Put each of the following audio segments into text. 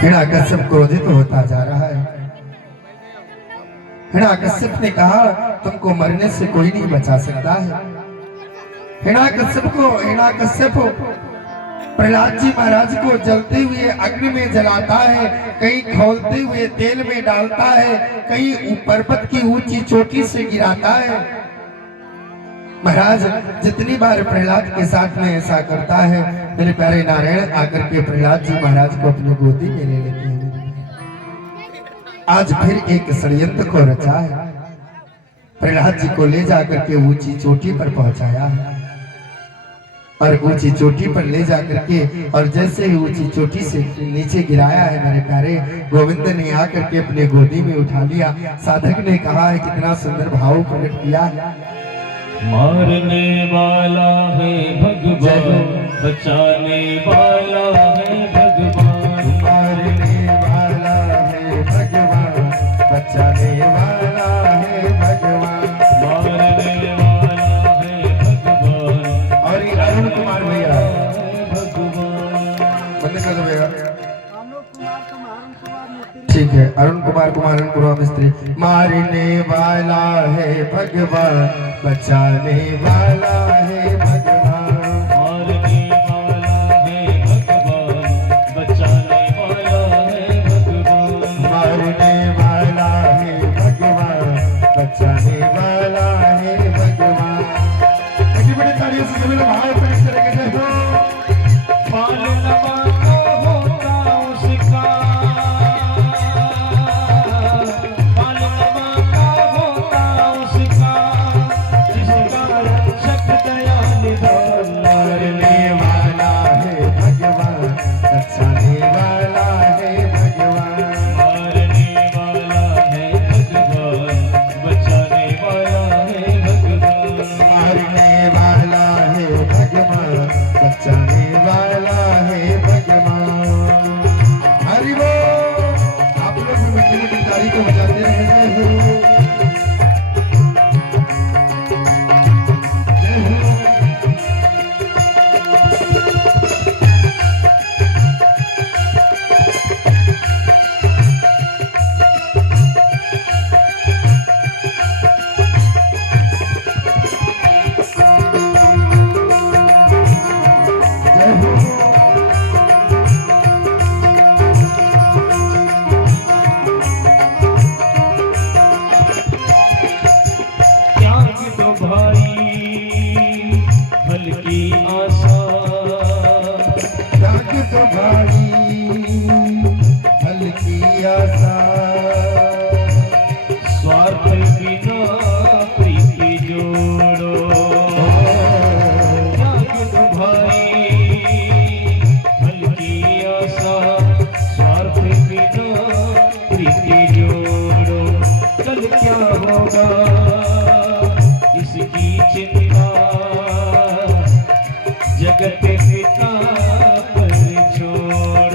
हिरण्यकश्यप क्रोधित होता जा रहा है। हिरण्यकश्यप ने कहा तुमको मरने से कोई नहीं बचा सकता है। हिरण्यकश्यप प्रहलाद जी महाराज को जलते हुए अग्नि में जलाता है, कहीं खौलते हुए तेल में डालता है, कहीं पर्वत की ऊंची चोटी से गिराता है। महाराज जितनी बार प्रहलाद के साथ में ऐसा करता है, मेरे प्यारे नारायण आकर के प्रहलाद जी महाराज को अपनी गोदी में ले लेते हैं। आज फिर एक षड्यंत्र को रचा है, प्रहलाद जी को ले जाकर के ऊंची चोटी पर पहुंचाया है और ऊंची चोटी पर ले जाकर के और जैसे ही ऊंची चोटी से नीचे गिराया है, मेरे प्यारे गोविंद ने आकर के अपने गोदी में उठा लिया। साधक ने कहा है कितना सुंदर भाव प्रकट किया। मारने वाला है भगवान, बचाने वाला है भगवान। मारने वाला है भगवान, बचाने वाला है भगवान। मारने वाला है भगवान। और ये अरुण कुमार भैया भगवान बंद कर दो भैया। ठीक है, अरुण कुमार मिस्त्री। मारने वाला है भगवान, बचाने वाला है भगवान। मारने वाला है भगवान, बचाने वाला है भगवान। मारने वाला है भगवान, बचाने वाला है भगवान। बड़ी बड़ी तालियों से सभी लोग हाथ प्रकट करेंगे। जय हो। पालना होता उसका, पालना होता उसका, जिसका रक्षक दयाल निधान। मारने वाला है भगवान, बचाने वाला है भगवान। मारने वाला है भगवान, बचाने वाला है भगवान। मारने वाला है भगवान, बचाने वाला है भगवान। हरि बोल। आप लोग भी मीठी मीठी ताली को बजाते रहे। जय हो। जय हो। जय हो। त्याग दो भाई फल की आशा, त्याग दो भाई फल की आशा। स्वार्थ बिना प्रीति जोड़ो। त्याग दो भाई फल की आशा, स्वार्थ बिना प्रीति जोड़ो। कल क्या होगा इसकी चिंता, जगत पिता पर छोड़ो।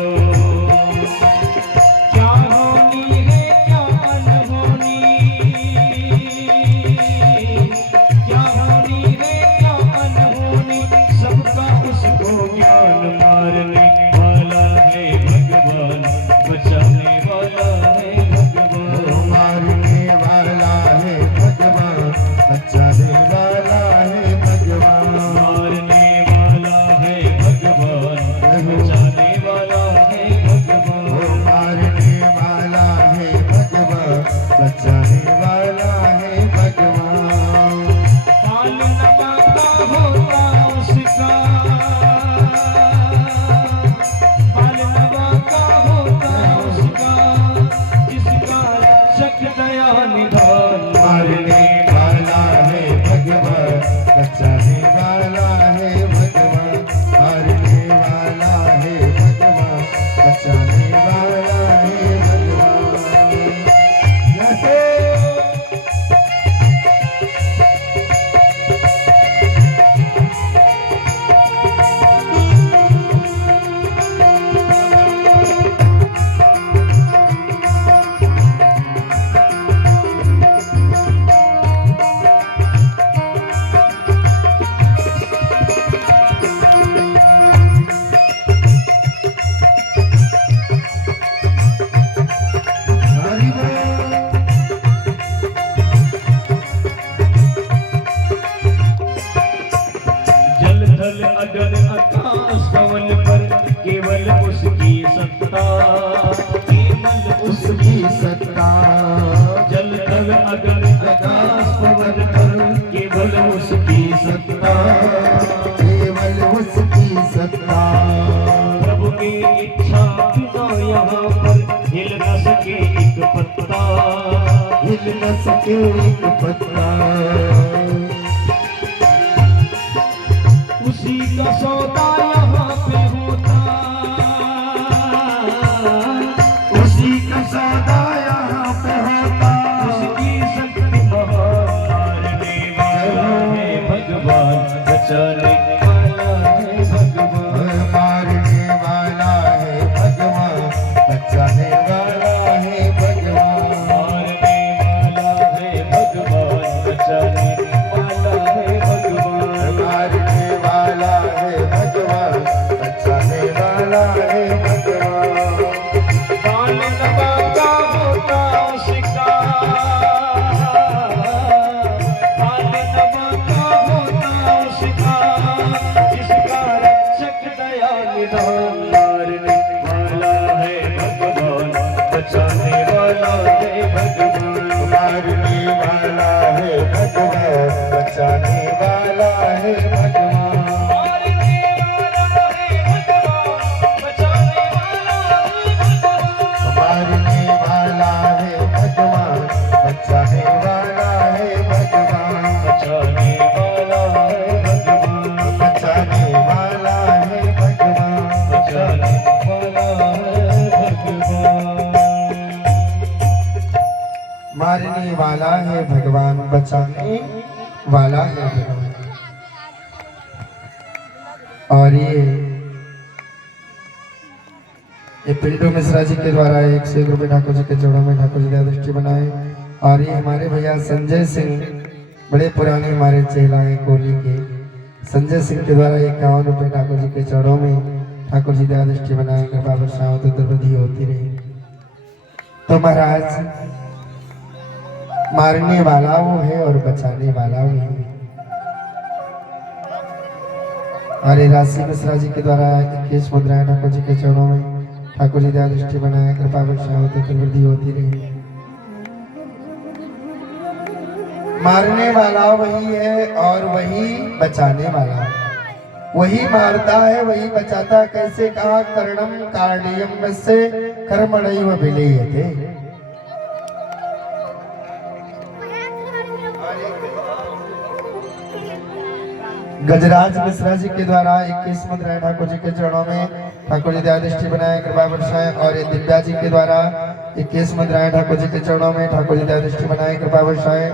केवल उसकी सत्ता, केवल उसकी सत्ता, जल थल अगन आकाश पवन पर, केवल उसकी सत्ता, केवल उसकी सत्ता। प्रभु की इच्छा बिना यहाँ पर हिल न सके एक पत्ता, हिल न सके एक पत्ता। उसी का सौदा यहाँ पे होता, उसी का सौदा यहाँ पे होता। उसकी शक्ति महान वाला है भगवान, बचाने वाला है भगवान, मारने वाला है भगवान, बचाने वाला है भगवान। मारने वाला है भगवान, बचाने वाला है भगवान, मारने वाला है भगवान, बचाने वाला है भगवान। काल नवाका होता उसका, काल नवाका होता उसका, जिसका रक्षक दया निधान, मारने वाला है भगवान, बचाने वाला है भगवान, मारने वाला है भगवान, बचाने वाला है भगवान। मारने वाला है भगवान, बचाने वाला है भगवान, मारने वाला है भगवान, बचाने वाला है भगवान। बचाने वाला है भगवान, बचाने वाला है भगवान। बचाने वाला है भगवान। मारने वाला है भगवान, बचाने वाला है भगवान। और ये पिंटू मिश्रा जी के द्वारा 101 रुपये ठाकुर जी के जोड़ों में ठाकुर जी दया दृष्टि बनाए। और ये हमारे भैया संजय सिंह, बड़े पुराने हमारे चेला हैं कोहली के, संजय सिंह के द्वारा 51 रुपये ठाकुर जी के जोड़ों में ठाकुर जी दया दृष्टि बनाए। कृपा वर्षाओं तो दुर्वधि होती रही। तो महाराज, मारने वाला वो है और बचाने वाला वो है। और ये राशि मिश्रा जी के द्वारा 21 मुद्राएं ठाकुर जी के चरणों में ठाकुर जी दया दृष्टि बनाए। कृपा वर्षाओं तो दुर्वधि होती रही। मारने वाला वही है और वही बचाने वाला, वही मारता है वही बचाता। कैसे कहा, कर्णम कार्डियम से कर्मणैव विलीयते। गजराज मिश्रा जी के द्वारा 21 मुद्राएं ठाकुर जी के चरणों में ठाकुर जी दया दृष्टि बनाए। कृपा वर्षाएं। और ये दिव्या जी के द्वारा 21 मुद्राएं ठाकुर जी के चरणों में ठाकुर जी दया दृष्टि बनाए। कृपा वर्षाएं।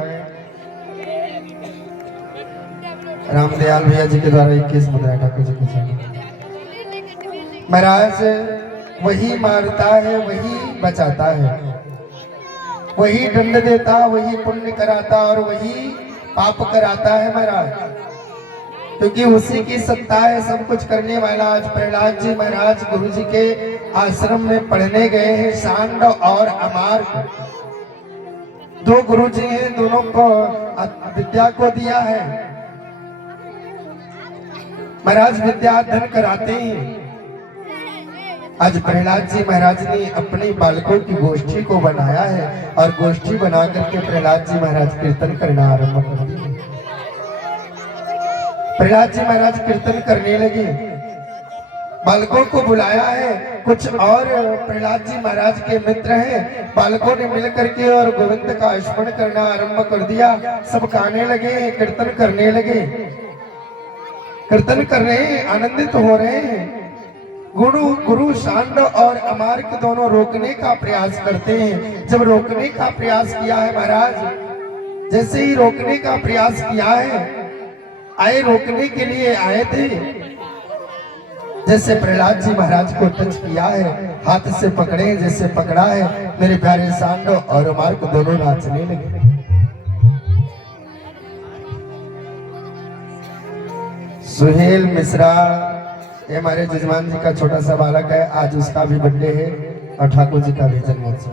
रामदयाल भैया जी के द्वारा 21 मुद्राएं ठाकुर जी के चरणों में। महाराज, वही मारता है वही बचाता है, वही दंड देता, वही पुण्य कराता और वही पाप कराता है महाराज, क्योंकि उसी की सत्ता है सब कुछ करने वाला। आज प्रहलाद जी महाराज गुरु जी के आश्रम में पढ़ने गए हैं। सांड और अमार्क दो गुरु जी हैं, दोनों को विद्या को दिया है महाराज, विद्या अध्ययन कराते हैं। आज प्रहलाद जी महाराज ने अपने बालकों की गोष्ठी को बनाया है और गोष्ठी बना करके प्रहलाद जी महाराज कीर्तन करना आरंभ कर दिया। प्रहलाद जी महाराज कीर्तन करने लगे, बालकों को बुलाया है। कुछ और प्रहलाद जी महाराज के मित्र हैं, बालकों ने मिल करके और गोविंद का स्मरण करना आरंभ कर दिया। सब गाने लगे, कीर्तन करने लगे, कीर्तन कर रहे हैं, आनंदित हो रहे हैं। गुरु सांड और अमार्क दोनों रोकने का प्रयास करते हैं। जब रोकने का प्रयास किया है महाराज, जैसे ही रोकने का प्रयास किया है, आए रोकने के लिए आए थे, जैसे प्रहलाद जी महाराज को टच किया है, हाथ से पकड़े, जैसे पकड़ा है, मेरे प्यारे सांड और अमार्क दोनों नाचने लगे। सुहेल मिश्रा, ये हमारे जजमान जी का छोटा सा बालक है, आज उसका भी बर्थडे है और ठाकुर जी का भी जन्मोत्सव।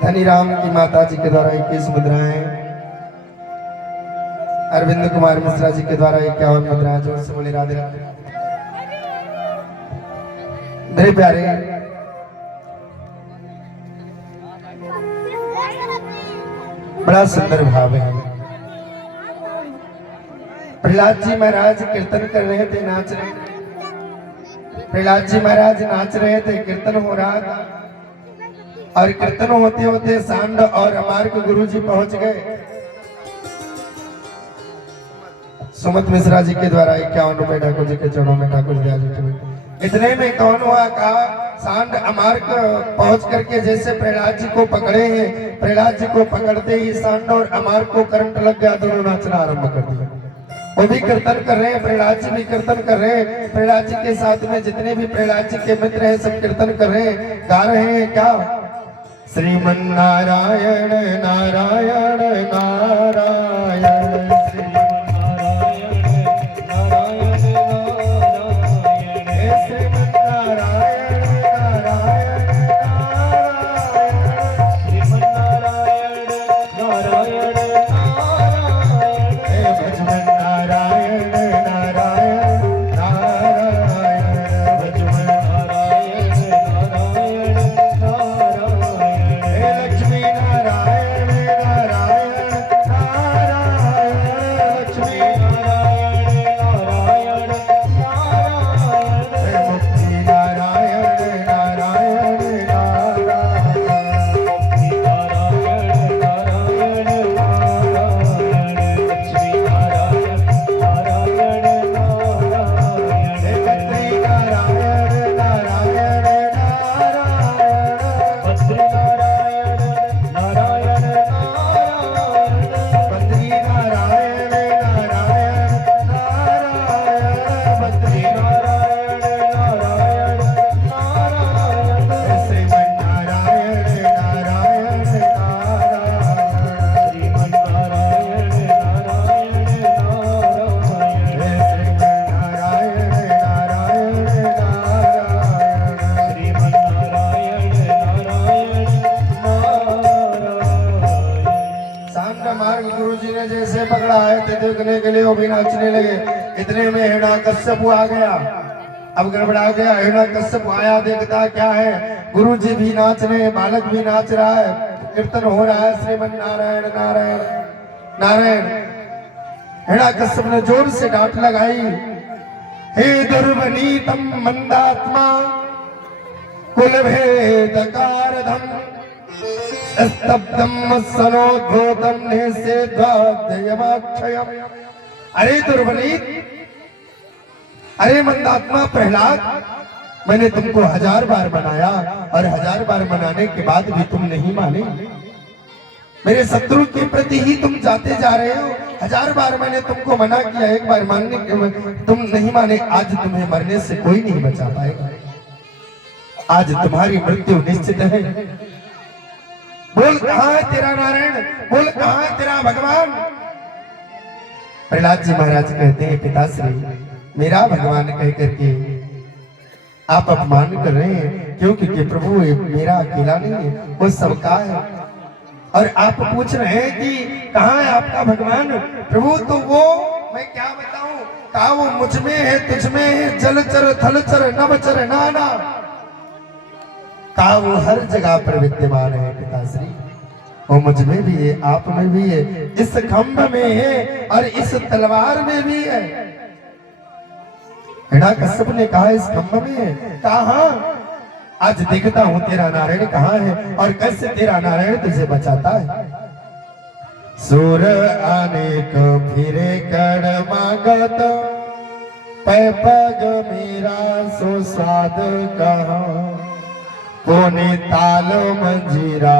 धनी राम की माता जी के द्वारा 21 मुद्राएं। अरविंद कुमार मिश्रा जी के द्वारा 51 मुद्राएं जोर से बोले राधे राधे। मेरे प्यारे बड़ा सुंदर भाव है। प्रहलाद जी महाराज कीर्तन कर रहे थे, नाच रहे थे। प्रहलाद जी महाराज नाच रहे थे, कीर्तन हो रहा था और कीर्तन होते होते सांड और अमार्क गुरु जी पहुंच गए। सुमत मिश्रा जी के द्वारा 51 रुपए ठाकुर जी के चरणों में ठाकुर जी। इतने में कौन हुआ कहा सांड अमार्क पहुंच करके जैसे प्रहलाद जी को पकड़े हैं, प्रहलाद जी को पकड़ते ही सांड और अमार्क को करंट लग गया, दोनों नाचना आरंभ कर दिया। वो भी कीर्तन कर रहे हैं, प्रहलाद जी भी कीर्तन कर रहे हैं। प्रहलाद जी के साथ में जितने भी प्रहलाद जी के मित्र हैं सब कीर्तन कर रहे हैं, गा रहे हैं क्या? श्रीमन नारायण नारायण नारायण देखने के लिए वो भी नाचने लगे। इतने में हिरण्यकश्यप आ गया। अब गड़बड़ा गया, हिरण्यकश्यप आया, देखता क्या है, गुरु जी भी नाच रहे हैं, बालक भी नाच रहा है, कीर्तन हो रहा है श्रीमन नारायण नारायण नारायण। हिरण्यकश्यप ने जोर से डांट लगाई, हे दुर्वनीतम मंदात्मा कुल भेद कारधम स्तब्धम सनोद्भूतम निषेधाक्षयम। अरे दुर्वनीत, अरे मंदात्मा प्रहलाद, मैंने तुमको 1000 बार मनाया और 1000 बार मनाने के बाद भी तुम नहीं माने। मेरे शत्रु के प्रति ही तुम जाते जा रहे हो। 1000 बार मैंने तुमको मना किया, एक बार मानने के तुम नहीं माने। आज तुम्हें मरने से कोई नहीं बचा पाएगा, आज तुम्हारी मृत्यु निश्चित है। बोल कहाँ है तेरा नारायण, बोल कहाँ है तेरा भगवान। प्रहलाद जी महाराज कहते हैं, पिताश्री मेरा भगवान कह करके आप अपमान कर रहे हैं, क्योंकि प्रभु मेरा अकेला नहीं है, वो सबका है। और आप पूछ रहे हैं कि कहाँ है आपका भगवान। प्रभु तो वो मैं क्या बताऊं, कहा वो मुझ में है, तुझ में है, जलचर थलचर नभचर नाना, कहा वो हर जगह पर विद्यमान है पिताश्री। वो मुझ में भी है, आप में भी है, इस खंभ में है और इस तलवार में भी है। हिरण्यकश्यप ने कहा इस खंभ में है, कहा आज देखता हूं तेरा नारायण कहाँ है और कैसे तेरा नारायण तुझे बचाता है। सुर अनेक फिरे कर मागत पैपग मेरा सो स्वाद कहा, कोने ताल मंजीरा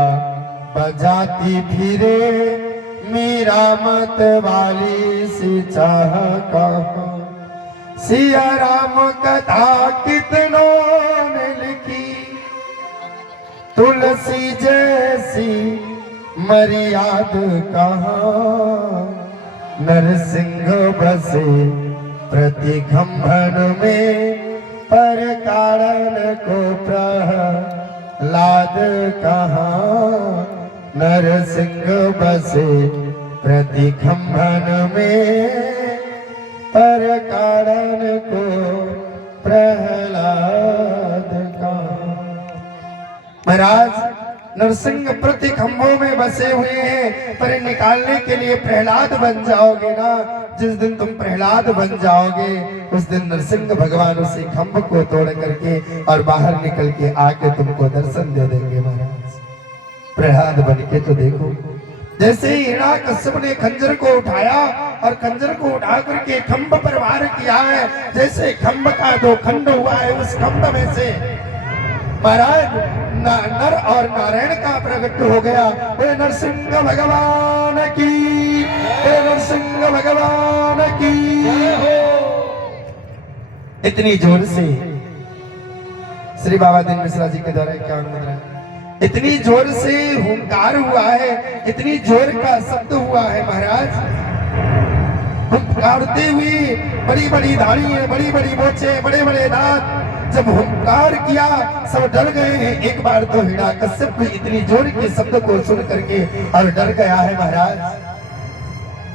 बजाती फिरे मीरा मत वाली सी चाह कहा। सिया राम कथा कितनों ने लिखी, तुलसी जैसी मर्याद कहाँ। नरसिंह बसे प्रति खंभन में, पर कारण को प्रहलाद कहाँ। नरसिंह बसे प्रतिखंभन में पर कारण को प्रहलाद का। महाराज नरसिंह प्रतिखंभों में बसे हुए हैं, पर निकालने के लिए प्रहलाद बन जाओगे ना। जिस दिन तुम प्रहलाद बन जाओगे उस दिन नरसिंह भगवान उसी खंभ को तोड़ करके और बाहर निकल के आके तुमको दर्शन दे देंगे। महाराज प्रहलाद बन के तो देखो। जैसे ही हिरण्याकश्यप ने खंजर को उठाया और खंजर को उठा करके खंभ पर वार किया है, जैसे खंभ का दो खंड हुआ है, उस खंभ में से महाराज नर और नारायण का प्रकट हो गया। वे नरसिंह भगवान की, वे नरसिंह भगवान की। इतनी जोर से श्री बाबा दीन मिश्रा जी के द्वारा 51 मुद्रा, इतनी जोर से हुंकार हुआ है, इतनी जोर का शब्द हुआ है। महाराज हुंकारते हुए बड़ी बड़ी धाड़ियां, बड़ी बड़ी मोछे, बड़े बड़े दांत, जब हुंकार किया सब डर गए हैं। एक बार तो हिरण्याकश्यप भी इतनी जोर के शब्द को सुन करके और डर गया है महाराज।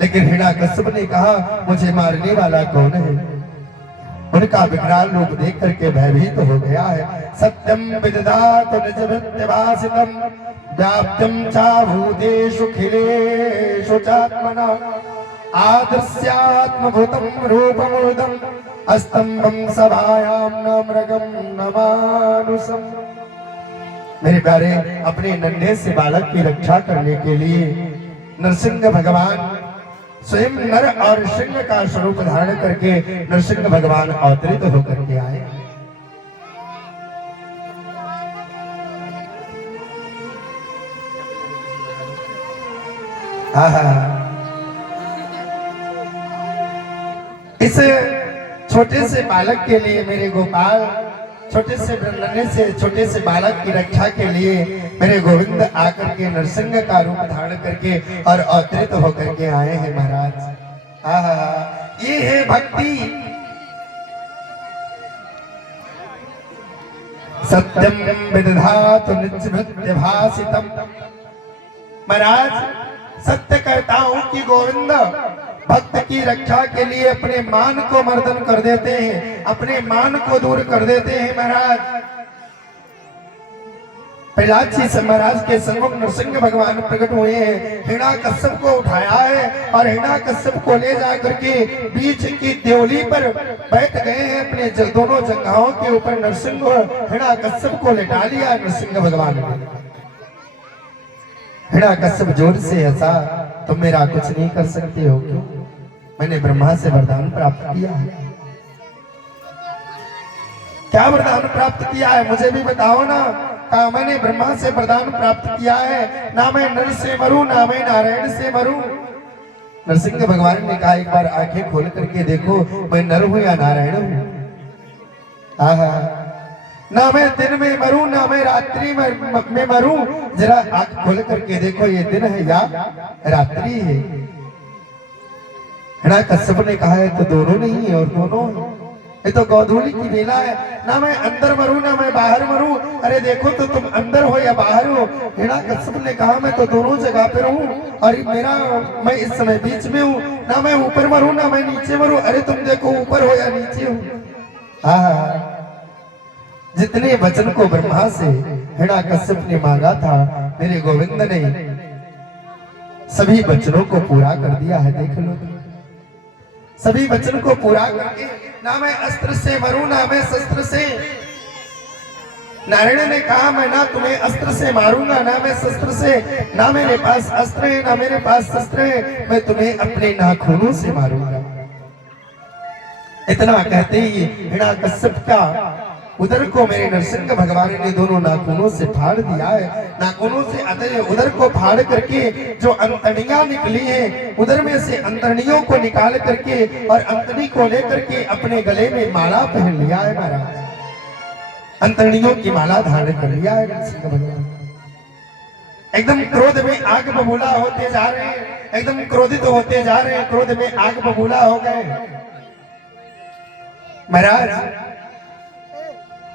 लेकिन हिरण्याकश्यप ने कहा मुझे मारने वाला कौन है? उनका विकराल रूप देख करके भयभीत हो गया है। सत्यम विदधातु निजभृत्यभासितम व्याप्तम चा भूतेषु खिलेषु चात्मना आदर्श्यात्मभूतम रूपमूर्धम अस्तंभम सभायाम न मृगम न मानुषम। मेरे प्यारे, अपने नन्हे से बालक की रक्षा करने के लिए नरसिंह भगवान स्वयं नर और सिंह का स्वरूप धारण करके नरसिंह भगवान अवतरित होकर के आए। इस छोटे से बालक के लिए मेरे गोपाल, छोटे से नन्हे से छोटे से बालक की रक्षा के लिए मेरे गोविंद आकर के नरसिंह का रूप धारण करके और अवतरित होकर के आए हैं। महाराज ये है भक्ति। सत्यम विदधातु निजभृत्यभासितम। महाराज सत्य कहता हूं कि गोविंद भक्त की रक्षा के लिए अपने मान को मर्दन कर देते हैं, अपने मान को दूर कर देते हैं। महाराज प्रहलाद जी से महाराज के सन्मुख नरसिंह भगवान प्रकट हुए हैं। हिरण्याकश्यप को उठाया है और हिरण्याकश्यप को ले जाकर के बीच की देवली पर बैठ गए हैं। अपने दोनों जंघाओं के ऊपर नरसिंह और हिरण्याकश्यप को लेटा लिया नरसिंह भगवान ने। हिरण्याकश्यप जोर से हंसा, तुम मेरा कुछ नहीं कर सकते हो क्यों? मैंने ब्रह्मा से वरदान प्राप्त किया है। क्या वरदान प्राप्त किया है मुझे भी बताओ ना। कहा मैंने ब्रह्मा से वरदान प्राप्त किया है, ना मैं नर से मरूं ना मैं नारायण से मरूं। नरसिंह भगवान ने कहा एक बार आंखें खोल करके देखो, मैं नर हूं या नारायण हूं? ना मैं दिन में मरूं ना मैं रात्रि में मरूं। जरा आंख खोल करके देखो, ये दिन है या रात्रि है? हिरण्याकश्यप ने कहा है तो दोनों नहीं है और दोनों है, ये तो गोधूली की बेला है। ना मैं अंदर मरूं ना मैं बाहर मरूं। अरे देखो तो तुम अंदर हो या बाहर हो? हिरण्याकश्यप ने कहा मैं तो दोनों जगह पे रहूं और मैं इस समय बीच में हूं। ना मैं ऊपर मरूं ना मैं नीचे मरूं। अरे तुम देखो ऊपर हो या नीचे हो। जितने वचन को ब्रह्मा से हिरण्याकश्यप ने मांगा था, मेरे गोविंद ने सभी वचनों को पूरा कर दिया है। देख लो, सभी वचन को पूरा करके ना मैं अस्त्र से मरूं ना मैं शस्त्र से। नारायण ने कहा मैं ना तुम्हें अस्त्र से मारूंगा ना मैं शस्त्र से। ना मेरे पास अस्त्र है ना मेरे पास शस्त्र है, मैं तुम्हें अपने नाखूनों से मारूंगा। इतना कहते ही हिरण्याकश्यप का उदर को मेरे नरसिंह भगवान ने दोनों नाखूनों से फाड़ दिया है। नाखूनों से उदर को फाड़ करके जो अंतड़ियां निकली हैं, उदर में से अंतड़ियों को निकाल करके और अंतड़ी को लेकर के अपने गले में माला पहन लिया है। महाराज अंतड़ियों की माला धारण कर लिया है नरसिंह भगवान। एकदम क्रोध में आग बबूला होते जा रहे हैं, एकदम क्रोधित होते जा रहे हैं, क्रोध में आग बबूला हो गए। महाराज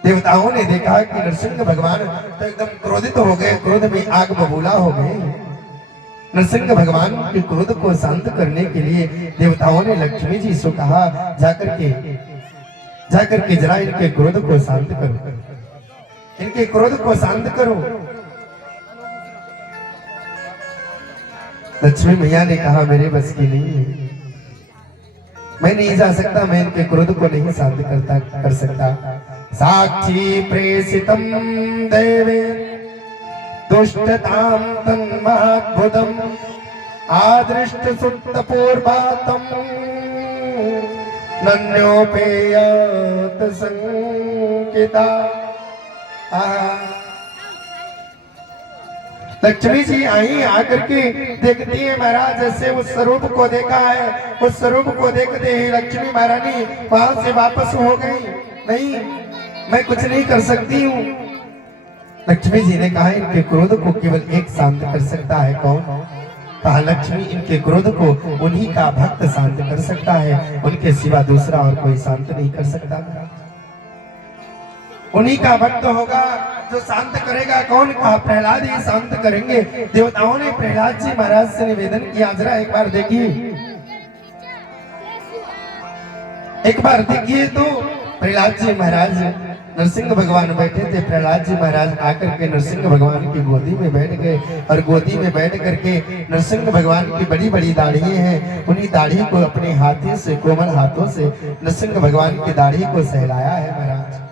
देवताओं ने देखा कि नरसिंह भगवान तो एकदम क्रोधित हो गए, क्रोध में आग बबूला हो गए। नरसिंह भगवान के क्रोध को शांत करने के लिए देवताओं ने लक्ष्मी जी से कहा, जाकर के जरा इनके क्रोध को शांत करो, इनके क्रोध को शांत करो। लक्ष्मी मैया ने कहा, मेरे बस की नहीं है, मैं नहीं जा सकता, मैं इनके क्रोध को नहीं शांत कर सकता। साक्षी प्रेषितम देवे दुष्टतां तन्महाद्भुतम् आदृष्ट सुप्त पूर्वातम नन्योपेयात संकिता। लक्ष्मी जी आई, आकर के देखती है महाराज, जैसे उस स्वरूप को देखा है, उस स्वरूप को देखते ही लक्ष्मी महारानी वहां से वापस हो गई। नहीं, मैं कुछ नहीं कर सकती हूँ। लक्ष्मी जी ने कहा, इनके क्रोध को केवल एक शांत कर सकता है। कौन? कहा, लक्ष्मी, इनके क्रोध को उन्हीं का भक्त शांत कर सकता है, उनके सिवा दूसरा और कोई शांत नहीं कर सकता। उन्हीं का भक्त होगा जो शांत करेगा। कौन? कहा, प्रहलाद ही शांत करेंगे। देवताओं ने प्रहलाद जी महाराज से निवेदन किया, जरा एक बार देखिए, एक बार देखिए। तो प्रहलाद जी महाराज, नरसिंह भगवान बैठे थे, प्रहलाद जी महाराज आकर के नरसिंह भगवान की गोदी में बैठ गए और गोदी में बैठ करके नरसिंह भगवान की बड़ी बड़ी दाढ़ियां हैं, उन्हीं दाढ़ी को अपने हाथों से, कोमल हाथों से नरसिंह भगवान की दाढ़ी को सहलाया है महाराज।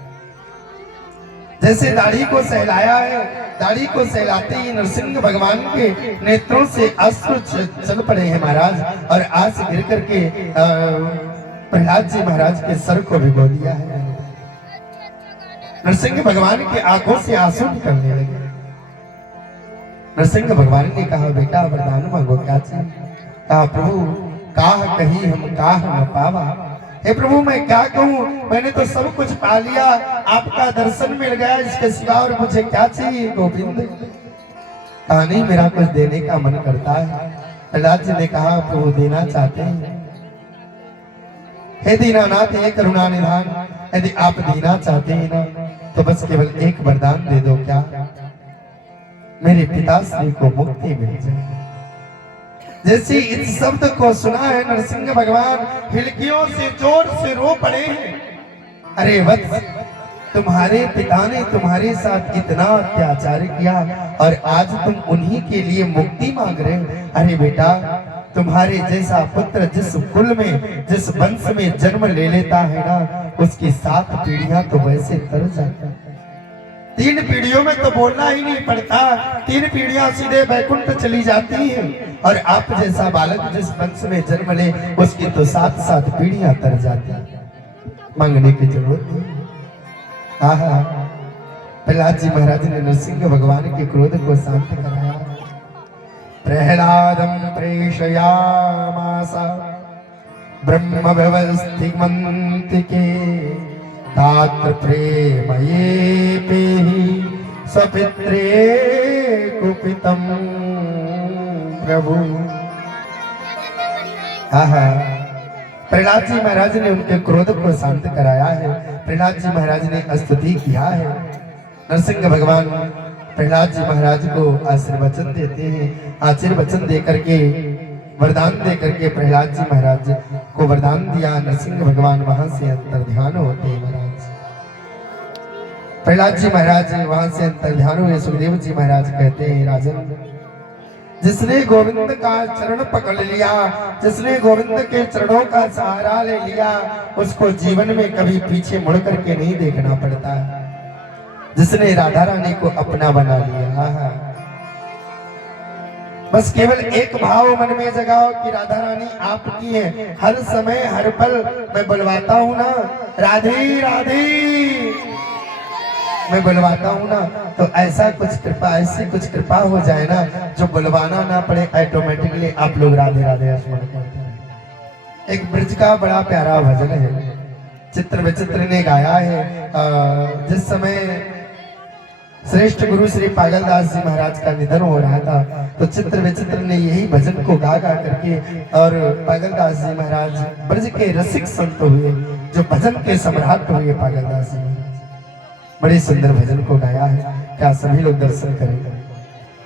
जैसे दाढ़ी को सहलाया है, दाढ़ी को सहलाते ही नरसिंह भगवान के नेत्रों से अश्रु चल पड़े हैं महाराज, और आंस गिर करके प्रहलाद जी महाराज के सर को भिगो दिया है। नरसिंह भगवान के आंखों से आंसू निकलने लगे। नरसिंह भगवान ने कहा, बेटा वरदान मांगो, क्या चाहिए? कहा, प्रभु काह कही हम काह न पावा। हे प्रभु, मैं क्या कहूँ, मैंने तो सब कुछ पा लिया, आपका दर्शन मिल गया, इसके सिवा और मुझे क्या चाहिए गोविंद? कहा, नहीं, मेरा कुछ देने का मन करता है। प्रहलाद जी ने कहा, प्रभु देना चाहते हैं? हे दीनानाथ, हे करुणा निधान, यदि आप देना चाहते हैं ना, तो बस केवल एक वरदान दे दो। क्या? मेरे पिताश्री को मुक्ति मिल जाए। जैसे इस शब्द को सुना है, नरसिंह भगवान हिलकियों से जोर से रो पड़े हैं। अरे वत्स, तुम्हारे पिता ने तुम्हारे साथ इतना अत्याचार किया और आज तुम उन्हीं के लिए मुक्ति मांग रहे हो। अरे बेटा, तुम्हारे जैसा पुत्र जिस कुल में, जिस वंश में जन्म ले लेता है ना, उसकी 7 पीढ़ियां तो वैसे तर जाती है। 3 पीढ़ियों में तो बोलना ही नहीं पड़ता, 3 पीढ़ियां सीधे वैकुंठ चली जाती हैं। और आप जैसा बालक जिस वंश में जन्म ले, उसकी तो 7 पीढ़ियां तर जाती है। मांगने की जरूरत नहीं। आहा, प्रहलाद जी महाराज ने नरसिंह भगवान के क्रोध को शांत कराया। प्रहलादं प्रेषयामास ब्रह्म व्यवस्थिमन्तिके तात्र प्रेमये पेहि सपित्रे कुपितं प्रभु। आहा, प्रहलाद जी महाराज ने उनके क्रोध को शांत कराया है। प्रहलाद जी महाराज ने स्तुति किया है। नरसिंह भगवान प्रहलाद जी महाराज को आशीर्वचन देते हैं। आशीर्वचन दे करके, वरदान दे करके प्रहलाद जी महाराज को वरदान दिया। नरसिंह भगवान वहां से अंतर्ध्यान होते हैं महाराज। प्रहलाद जी महाराज वहां से अंतर्ध्यान हुए। सुखदेव जी महाराज कहते हैं, राजन, जिसने गोविंद का चरण पकड़ लिया, जिसने गोविंद के चरणों का सहारा ले लिया, उसको जीवन में कभी पीछे मुड़ करके नहीं देखना पड़ता। जिसने राधा रानी को अपना बना लिया, बस केवल एक भाव मन में जगाओ कि राधा रानी आपकी है। हर समय हर पल मैं बुलवाता हूँ ना, राधे राधे मैं बुलवाता हूँ ना, तो ऐसा कुछ कृपा, ऐसी कुछ कृपा हो जाए ना, जो बुलवाना ना पड़े, ऑटोमेटिकली आप लोग राधे राधे स्मरण करते हैं। एक ब्रज का बड़ा प्यारा भजन है, चित्र विचित्र ने गाया है। जिस समय श्रेष्ठ गुरु श्री पागलदास जी महाराज का निधन हो रहा था, तो चित्र विचित्र ने यही भजन को गा करके, और पागलदास जी महाराज ब्रज के रसिक संत हुए, जो भजन के सम्राट हुए पागलदास जी महाराज। बड़े सुंदर भजन को गाया है। क्या सभी लोग दर्शन करें?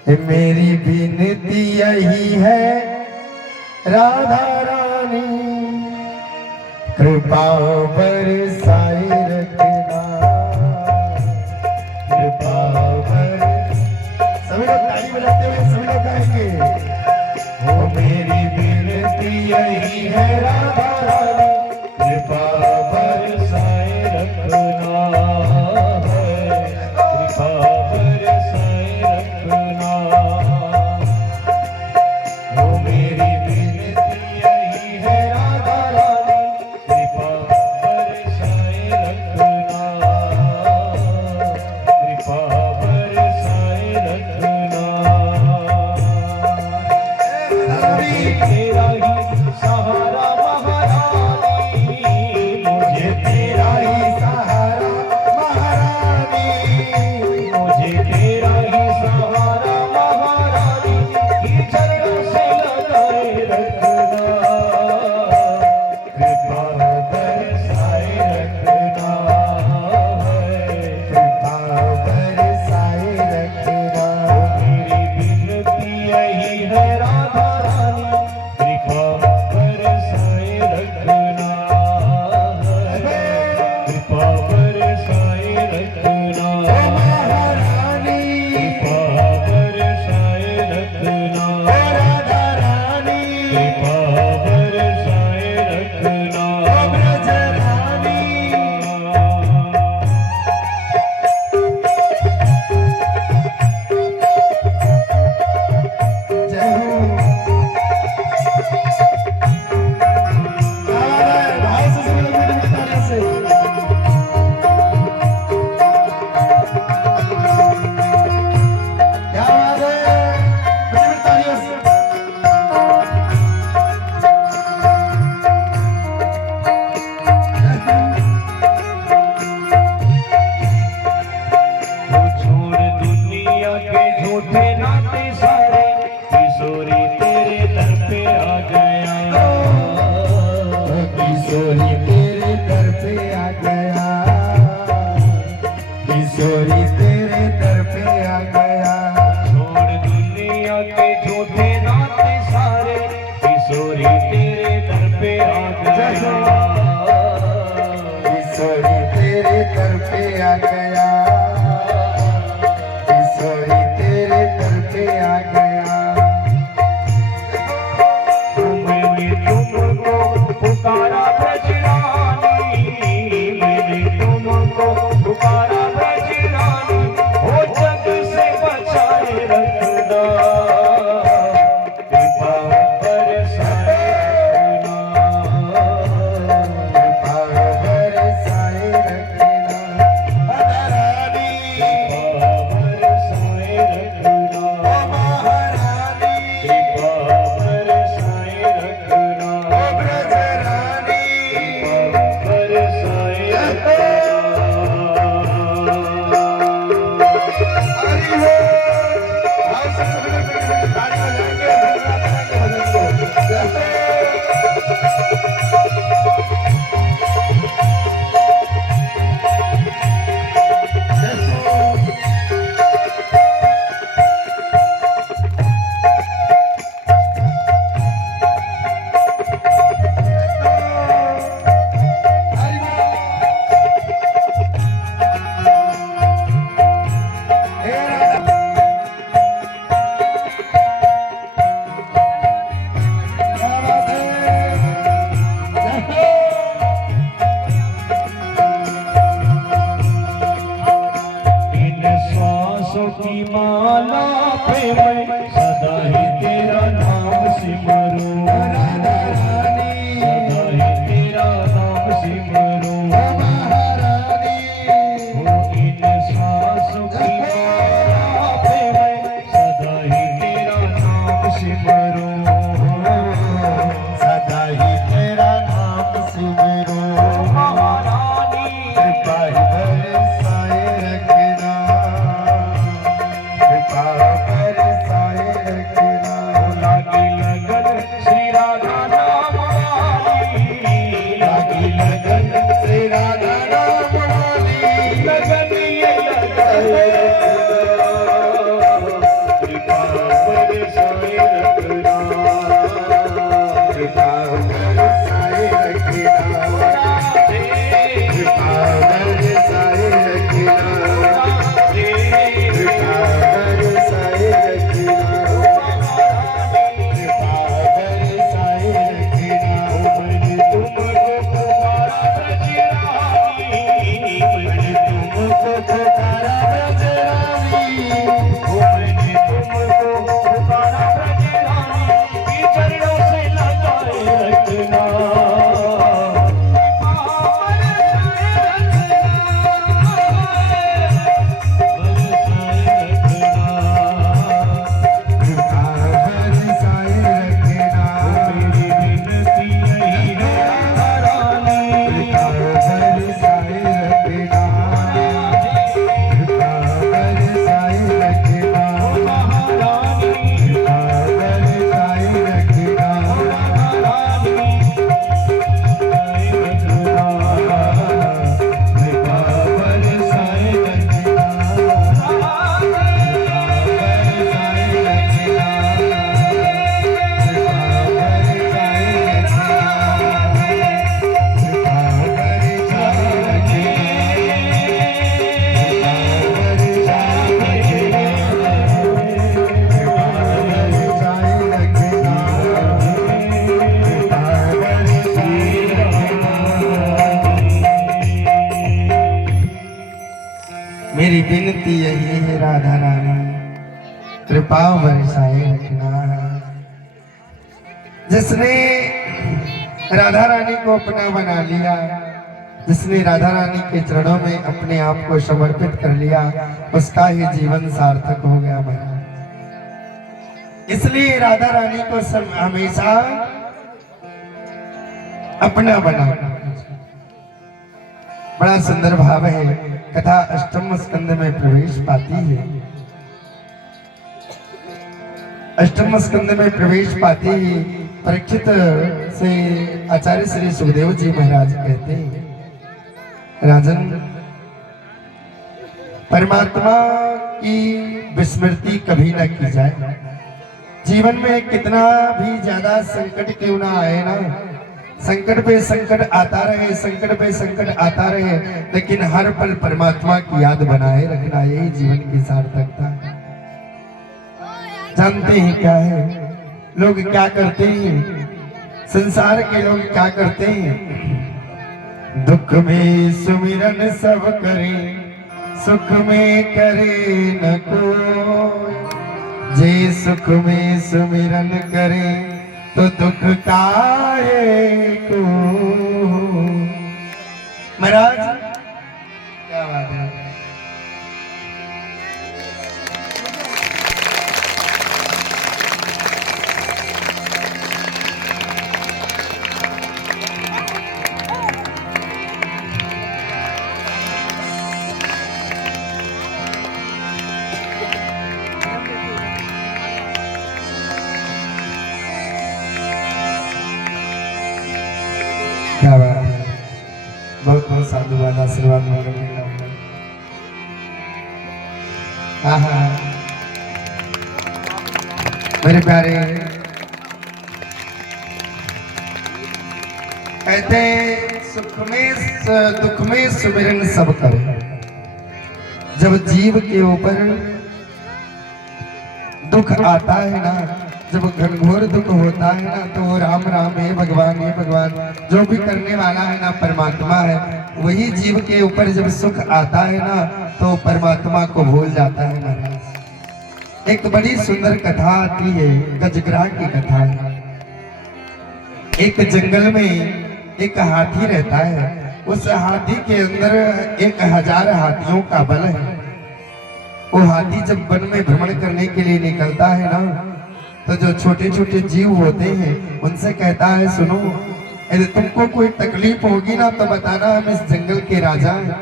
मेरी विनती यही है राधा रानी, कृपा बरसाए रखना, कृपा बर। सभी लोग ताली बजाते हुए सभी लोग गाएंगे। ओ मेरी विनती यही है राधा रानी, कृपा बरसाए रखना, कृपा बरसाए रखना। ओ मेरी विनती यही है राधा रानी, कृपा बरसाए रखना, कृपा बरसाए रखना। तेरा ही सहारा महारानी, मुझे तेरा ही सहारा महारानी, मुझे तेरा ही सहारा महारानी, ये चरणों से लगाए रखना, कृपा बरसाए रखना, कृपा बरसाए रखना। मेरी विनती यही है राधा रानी, कृपा बरसाए रखना, कृपा बरसाए रखना। महारानी कृपा बरसाए रखना, राधा रानी कृपा बरसाए रखना, ब्रज रानी। जय हो। भाई से सभी लोग मीठी तालियों से। क्या बात है, मीठी तालियों से। वो छोड़ दुनिया के झूठे नाते सारे, किशोरी तेरे दर पे आ गया, किशोरी तेरे दर पे आ गया, किशोरी तेरे दर पे आ गया। छोड़ दुनिया के झूठे नाते सारे, किशोरी तेरे दर पे आ गया, किशोरी तेरे दर पे आ गया, किशोरी तेरे दर पे आ गया। मैंने तुमको पुकारा ब्रजरानी, मैंने तुमको पुकारा ब्रजरानी, ओ जग से बचाए रखना, कृपा बरसाए रखना, कृपा बरसाए रखना, राधा रानी कृपा बरसाए रखना, महारानी कृपा बरसाए रखना, ब्रज रानी। बरसाए रखना। हरि हो। आओ सब सभी लोग मिलकर ताली बजाएंगे, धन्यवाद करेंगे भजन को। जय हो। इन श्वासों की माला पे मैं सदा ही तेरा नाम सिमरूं, राधा रानी सदा ही तेरा नाम सिमरूं। महारानी वो इन श्वासों की माला पे मैं सदा ही तेरा नाम सिमरूं, सदा ही तेरा नाम सिमरो। महारानी कृपा बरसाए रखना, कृपा बरसाए मेरी विनती यही है राधा रानी, कृपा बरसाए रखना। जिसने राधा रानी को अपना बना लिया, जिसने राधा रानी के चरणों में अपने आप को समर्पित कर लिया, उसका ही जीवन सार्थक हो गया महाराज। इसलिए राधा रानी को सब हमेशा अपना बना। बड़ा सुंदर भाव है, कथा अष्टम स्कंद में प्रवेश पाती है। अष्टम स्कंद में प्रवेश पाते ही परीक्षित से आचार्य श्री सुखदेव जी महाराज कहते हैं, राजन, परमात्मा की विस्मृति कभी ना की जाए। जीवन में कितना भी ज्यादा संकट क्यों ना आए ना, संकट पे संकट आता रहे, संकट पे संकट आता रहे, लेकिन हर पल परमात्मा की याद बनाए रखना, यही जीवन की सार्थकता। जानते हैं क्या है, लोग क्या करते हैं, संसार के लोग क्या करते हैं, दुख में सुमिरन सब करे, सुख में करे न कोई। जे सुख में सुमिरन करे तो दुख काहे को। महाराज क्या बात है, क्या बात है, बहुत बहुत साधुवाद, आशीर्वाद मंगल के नाम में। मेरे प्यारे, कहते सुख में दुख में सुमिरन सब करे। जब जीव के ऊपर दुख आता है ना, जब घनघोर दुख होता है ना, तो वो राम राम हे भगवान जो भी करने वाला है ना परमात्मा है। वही जीव के ऊपर जब सुख आता है ना, तो परमात्मा को भूल जाता है महाराज। एक बड़ी सुंदर कथा आती है, गजग्राह की कथा है। एक जंगल में एक हाथी रहता है, उस हाथी के अंदर 1000 हाथियों का बल है। वो हाथी जब वन में भ्रमण करने के लिए निकलता है ना, तो जो छोटे छोटे जीव होते हैं उनसे कहता है, सुनो, यदि तुमको कोई तकलीफ होगी ना तो बताना, हम इस जंगल के राजा हैं।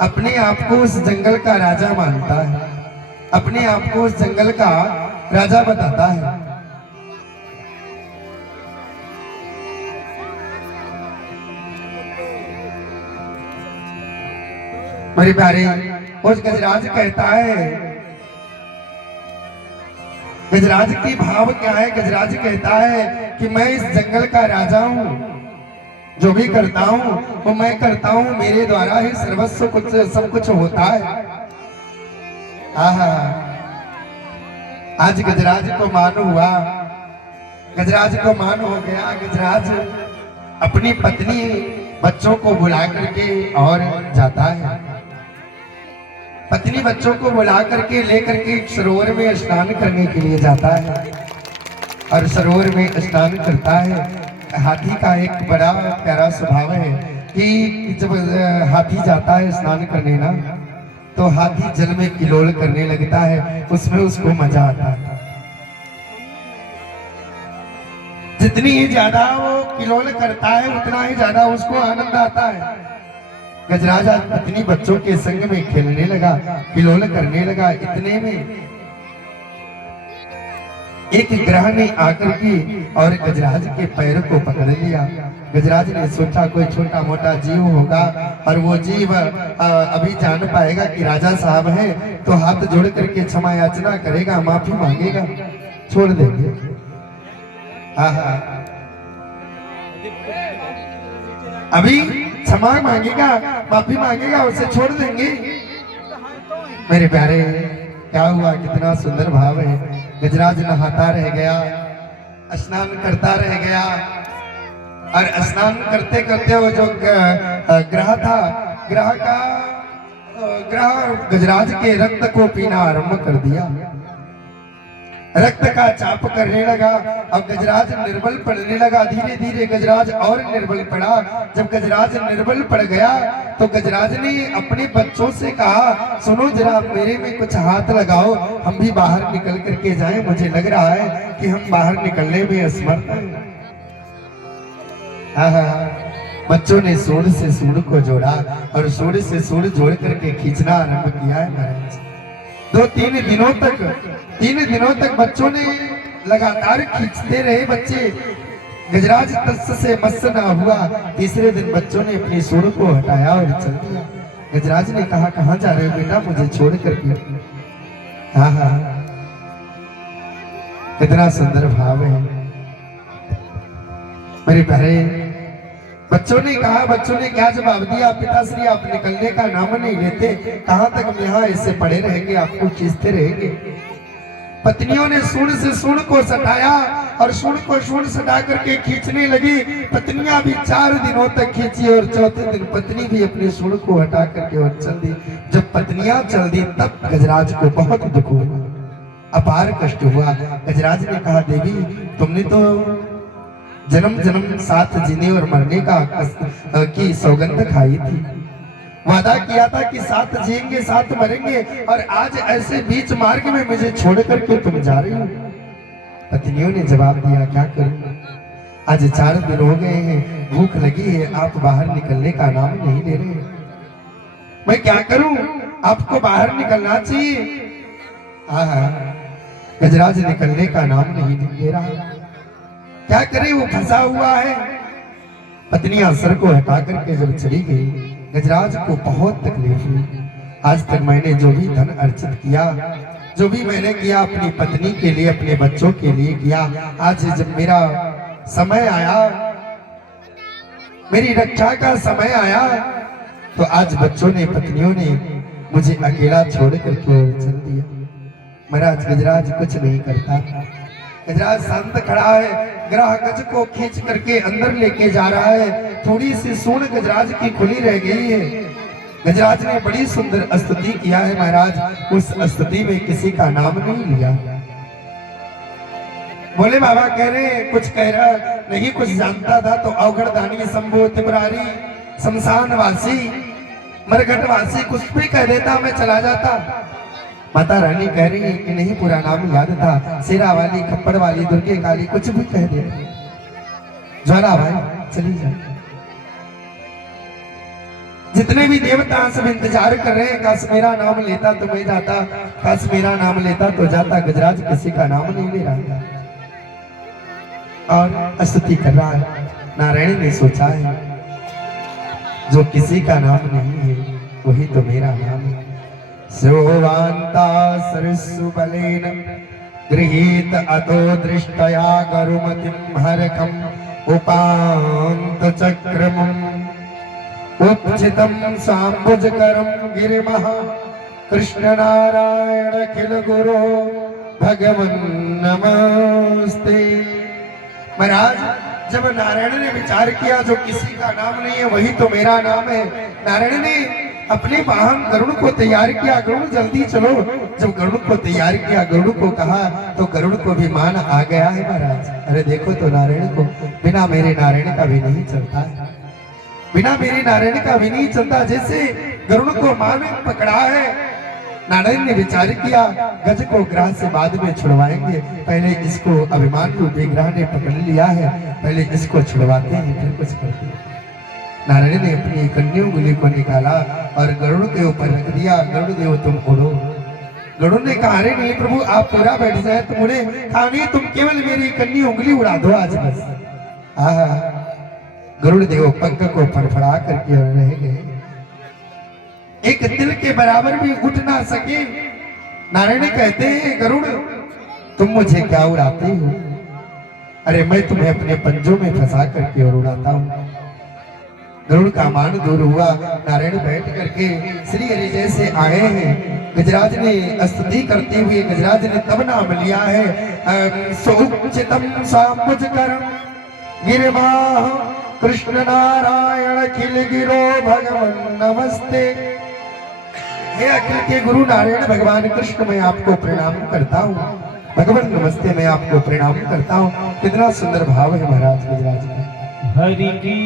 अपने आप को उस जंगल का राजा मानता है, अपने आप को उस जंगल का राजा बताता है। मेरे प्यारे, उस गजराज कहता है, गजराज की भाव क्या है, गजराज कहता है कि मैं इस जंगल का राजा हूँ, जो भी करता हूँ वो मैं करता हूँ, मेरे द्वारा ही सर्वस्व कुछ सब कुछ होता है। आज गजराज को मान हुआ, गजराज को मान हो गया। गजराज अपनी पत्नी बच्चों को बुला करके और जाता है, पत्नी बच्चों को बुला करके लेकर के सरोवर में स्नान करने के लिए जाता है। और सरोवर में स्नान करता है। हाथी का एक बड़ा प्यारा स्वभाव है कि जब हाथी जाता है स्नान करने ना, तो हाथी जल में किलोल करने लगता है, उसमें उसको मजा आता है। जितनी ही ज्यादा वो किलोल करता है उतना ही ज्यादा उसको आनंद आता है। गजराज आज पत्नी बच्चों के संग में खेलने लगा, किलोल करने लगा। इतने में एक ग्रह ने आकर के और गजराज के पैर को पकड़ लिया। गजराज ने सोचा कोई छोटा मोटा जीव होगा और वो जीव अभी जान पाएगा कि राजा साहब है, तो हाथ जोड़ करके क्षमा याचना करेगा, माफी मांगेगा, छोड़ देंगे। अभी क्षमा मांगेगा, माफी मांगेगा, उसे छोड़ देंगे। मेरे प्यारे, क्या हुआ, कितना सुंदर भाव है। गजराज नहाता रह गया, स्नान करता रह गया, और स्नान करते करते वो जो ग्रह था, ग्रह का ग्रह गजराज के रक्त को पीना आरंभ कर दिया। रक्त का चाप करने लगा। अब गजराज निर्बल पड़ने लगा। धीरे धीरे गजराज और निर्बल पड़ा। जब गजराज निर्बल पड़ गया तो गजराज ने अपने बच्चों से कहा, सुनो जरा मेरे में कुछ हाथ लगाओ, हम भी बाहर निकल करके जाएं। मुझे लग रहा है कि हम बाहर निकलने में असमर्थ हैं। बच्चों ने सूंड से सूंड को जोड़ा और सूंड से सूंड जोड़ करके खींचना आरंभ किया है महाराज। 2-3 दिनों तक बच्चों ने लगातार खींचते रहे बच्चे। गजराज तस्स से मस्स ना हुआ। तीसरे दिन बच्चों ने अपनी सूंड को हटाया और चल दिया। गजराज ने कहा, कहाँ जा रहे हो बेटा, मुझे छोड़ करके। हाँ, कितना सुंदर भाव है मेरे प्यारे। बच्चों ने कहा, बच्चों ने क्या जवाब दिया, पिताश्री आप निकलने का नाम नहीं लेते, कहां तक हम यहाँ ऐसे पड़े रहेंगे, आपको खींचते रहेंगे। पत्नियों ने सूंड से सूंड को सटाया और सूंड को सूंड सटा करके खींचने लगी। पत्नियां भी 4 दिनों तक खींची और चौथे दिन पत्नी भी अपनी सूंड को हटा करके और चल दी। जब पत्नियां चल दी तब गजराज को बहुत दुख हुआ, अपार कष्ट हुआ। गजराज ने कहा, देवी तुमने तो जन्म जन्म साथ जीने और मरने की सौगंध खाई थी, वादा किया था कि साथ जिएंगे साथ मरेंगे, और आज ऐसे बीच मार्ग में मुझे छोड़ करके तुम जा रही हो। पत्नियों ने जवाब दिया, क्या करूं, आज 4 दिन हो गए हैं, भूख लगी है, आप बाहर निकलने का नाम नहीं ले रहे, मैं क्या करूं, आपको बाहर निकलना चाहिए। गजराज निकलने का नाम नहीं ले रहा, क्या करे, वो फंसा हुआ है। पत्नियां सर को हटा करके जब चली गई, गजराज को बहुत तकलीफ हुई। आज तक मैंने जो भी धन अर्जित किया, जो भी मैंने किया अपनी पत्नी के लिए, अपने बच्चों के लिए किया, आज जब मेरा समय आया, मेरी रक्षा का समय आया, तो आज बच्चों ने, पत्नियों ने मुझे अकेला छोड़ करके चल दिया। महाराज गजराज कुछ नहीं करता। गजराज शांत खड़ा है। ग्रह गज को खींच करके अंदर लेके जा रहा है। थोड़ी सी सूंड गजराज की खुली रह गई है। गजराज ने बड़ी सुंदर स्तुति किया है महाराज। उस स्तुति में किसी का नाम नहीं लिया। बोले बाबा कह रहे कुछ कह रहा नहीं, कुछ जानता था तो अवगढ़ दानी, शंभु, त्रिपुरारी, शमशान वासी, मरघट वासी, कुछ भी कह देता, मैं चला जाता। माता रानी कह रही है कि नहीं, पूरा नाम याद था, शेरा वाली, खप्पड़ वाली, दुर्गे काली, कुछ भी कह दे। ज्वाला भाई चली जा। जितने भी देवता सब इंतजार कर रहे हैं, काश मेरा नाम लेता तो मैं जाता, काश मेरा नाम लेता तो जाता। गजराज किसी का नाम नहीं ले रहा और स्तुति कर रहा है। नारायण ने सोचा है, जो किसी का नाम नहीं है वही तो मेरा नाम है। सोवान्ता सरस्वबलेन गृहीत अतो दृष्टया गरुमतिं हरकम् उपान्त चक्रमम् उपचितं साम्बुजकरं गिरिमः कृष्ण नारायण किल गुरो भगवन् नमस्ते। महाराज जब नारायण ने विचार किया, जो किसी का नाम नहीं है वही तो मेरा नाम है, नारायण ने अपने वाहन गरुड़ को तैयार किया। गरुड़ जल्दी चलो। जब गरुड़ को तैयार किया, गरुड़ को कहा, तो गरुड़ को भी मान आ गया है महाराज। अरे देखो तो नारायण को, बिना मेरे नारायण का भी नहीं चलता है, बिना मेरे नारायण का भी नहीं चलता। जैसे गरुड़ को मान पकड़ा है, नारायण ने विचार किया, गज को ग्रह से बाद में छुड़वाएंगे, पहले इसको अभिमान रूपी ग्रह ने पकड़ लिया है, पहले इसको छुड़वाते हैं फिर कुछ करते हैं। नारायण ने अपनी कन्या उंगली को निकाला और गरुड़ के ऊपर रख दिया। गरुड़ देव तुम उड़ो। गरुड़ ने कहा, अरे नहीं प्रभु, आप पूरा बैठ जाए तो उड़े। कहा नहीं, तुम केवल मेरी कन्या उंगली उड़ा दो आज बस। गरुड़ देव पंख को फड़फड़ा करके रह गए, एक तिल के बराबर भी उठ ना सके। नारायण कहते हैं, गरुड़ तुम मुझे क्या उड़ाते हो? अरे मैं तुम्हें अपने पंजों में फंसा करके और उड़ाता हूँ। गरुड़ का मान दूर हुआ। नारायण बैठ करके श्री हरि जैसे आए हैं। गजराज ने स्तुति करते हुए गजराज ने तब नाम लिया है, सौचितम साम्बुजकरं गिरिमाह कृष्ण नारायण खिल गिरो भगवन् नमस्ते। हे अखिल के गुरु नारायण भगवान कृष्ण मैं आपको प्रणाम करता हूँ। भगवान नमस्ते मैं आपको प्रणाम करता हूँ। कितना सुंदर भाव है महाराज गजराज का। हरि की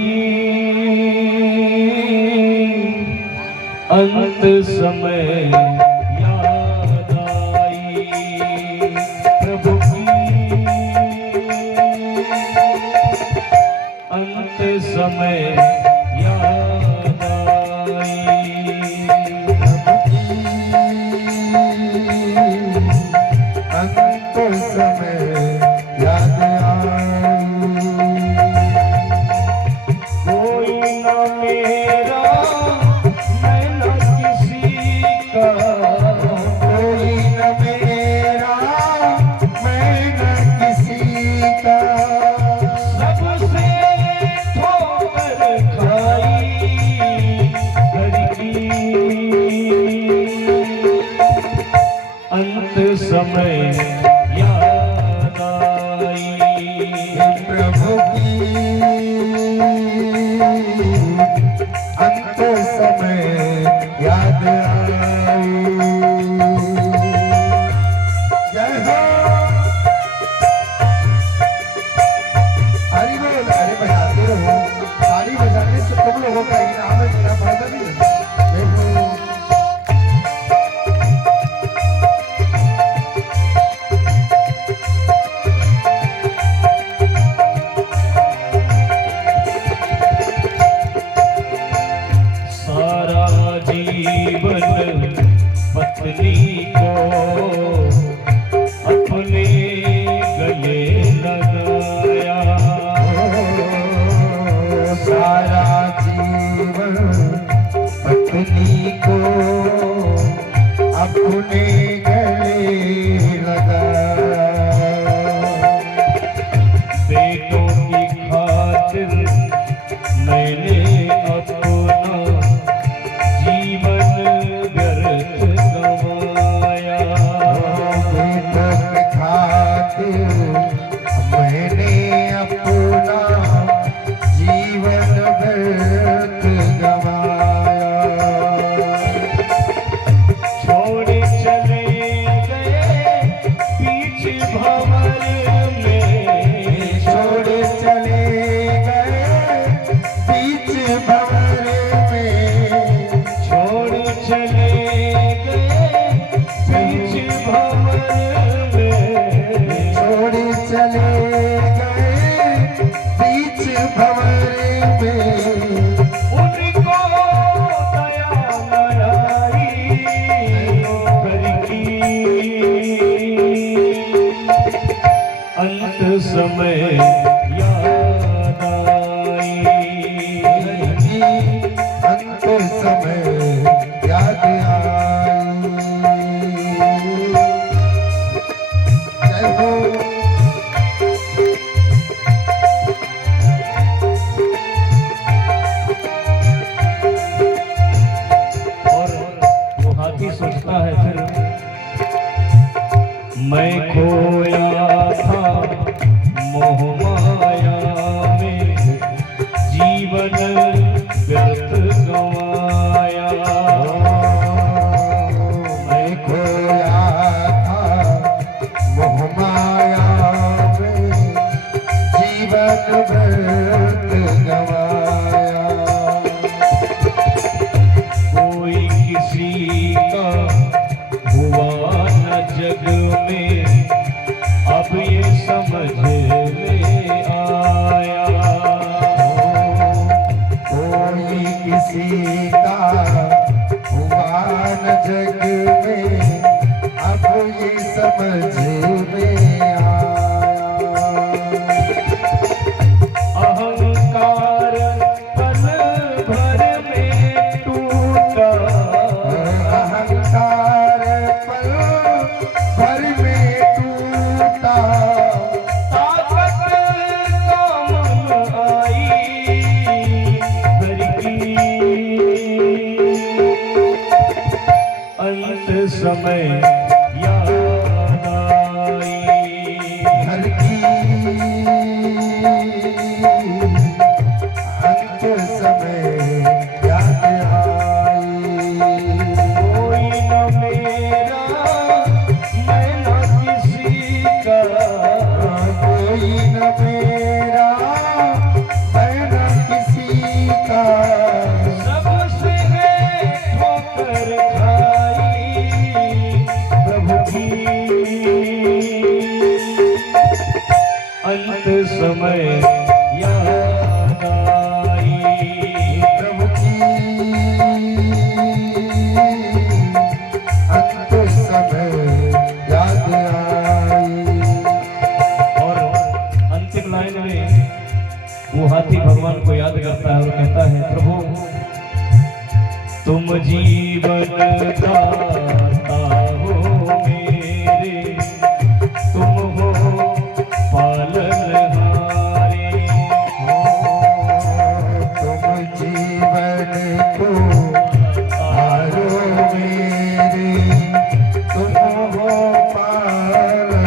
अंत समय याद आई, प्रभु की अंत समय याद आई, अंत समय याद आई, कोई न मेरा मैं न किसी का, कोई न मेरा मैं न किसी का, सबसे ठोकर खाई, हरि की अंत समय याद आई, प्रभु की अंत समय याद आई। जय हो हरि बोल। अरे बजाते रहो, ताली बजाने से तुम लोगों का इनाम है, मेरा फायदा नहीं है। देखो सारा जीवन पत्नी को अपने गले लगाया, सारा जीवन पत्नी को अपने गले लगाया, बेटों की खातिर मैंने अपना जीवन व्यर्थ गंवाया, बेटों के खातिर मैंने अपना जीवन व्यर्थ गंवाया, छोड़ चले गए बीच भंवर में, छोड़ चले गए बीच भंवर में, छोड़ चले गए बीच भंवर में, छोड़ चले गए बीच भंवर में, उनको दया न आई, हरि की अंत समय याद आई, अंत समय याद आई। जय हो और वो हाथी सोचता है फिर, मैं खोया था मोह माया में, जीवन व्यर्थ गंवाया, मैं खोया था मोह माया में, जीवन व्यर्थ गंवाया, कोई किसी का हुआ न जग में, अब ये समझ में आया, कोई किसी का हुआ न जग में, अब ये समझ में आया, अहंकार पल भर में टूटा, अहंकार पल भर में टूटा, ताकत काम आई, हरि की अंत समय याद आई, घर की अंत समय याद आई, कोई खाई प्रभु की अंत समय याद आई प्रभु की अंत समय याद आई। और अंतिम लाइन में वो हाथी भगवान को याद करता है और कहता है, प्रभु तुम जीवन दाता हो मेरे, तुम हो पालनहारे, तुम जीवन को हारो मेरे, तुम हो पालनहारे।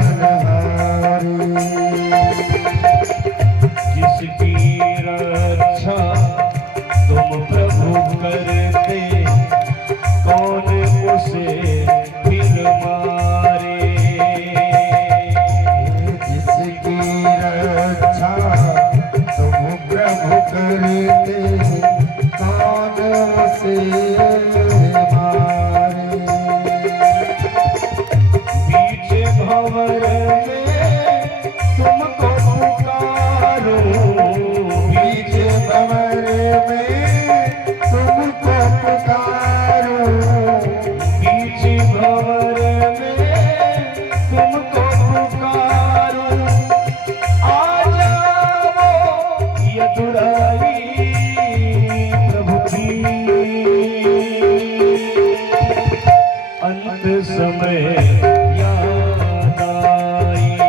जिसकी रक्षा तुम प्रभु करते, कौन उसे फिर मारे। जिसकी रक्षा तुम प्रभु करते, कौन उसे मारे। बीच भंवर में तुमको पुकारूं, बीच भंवर में तुमको पुकारूं, बीच भंवर में तुमको पुकारूं। आ जाओ यदुराई प्रभु की अंत समय याद आई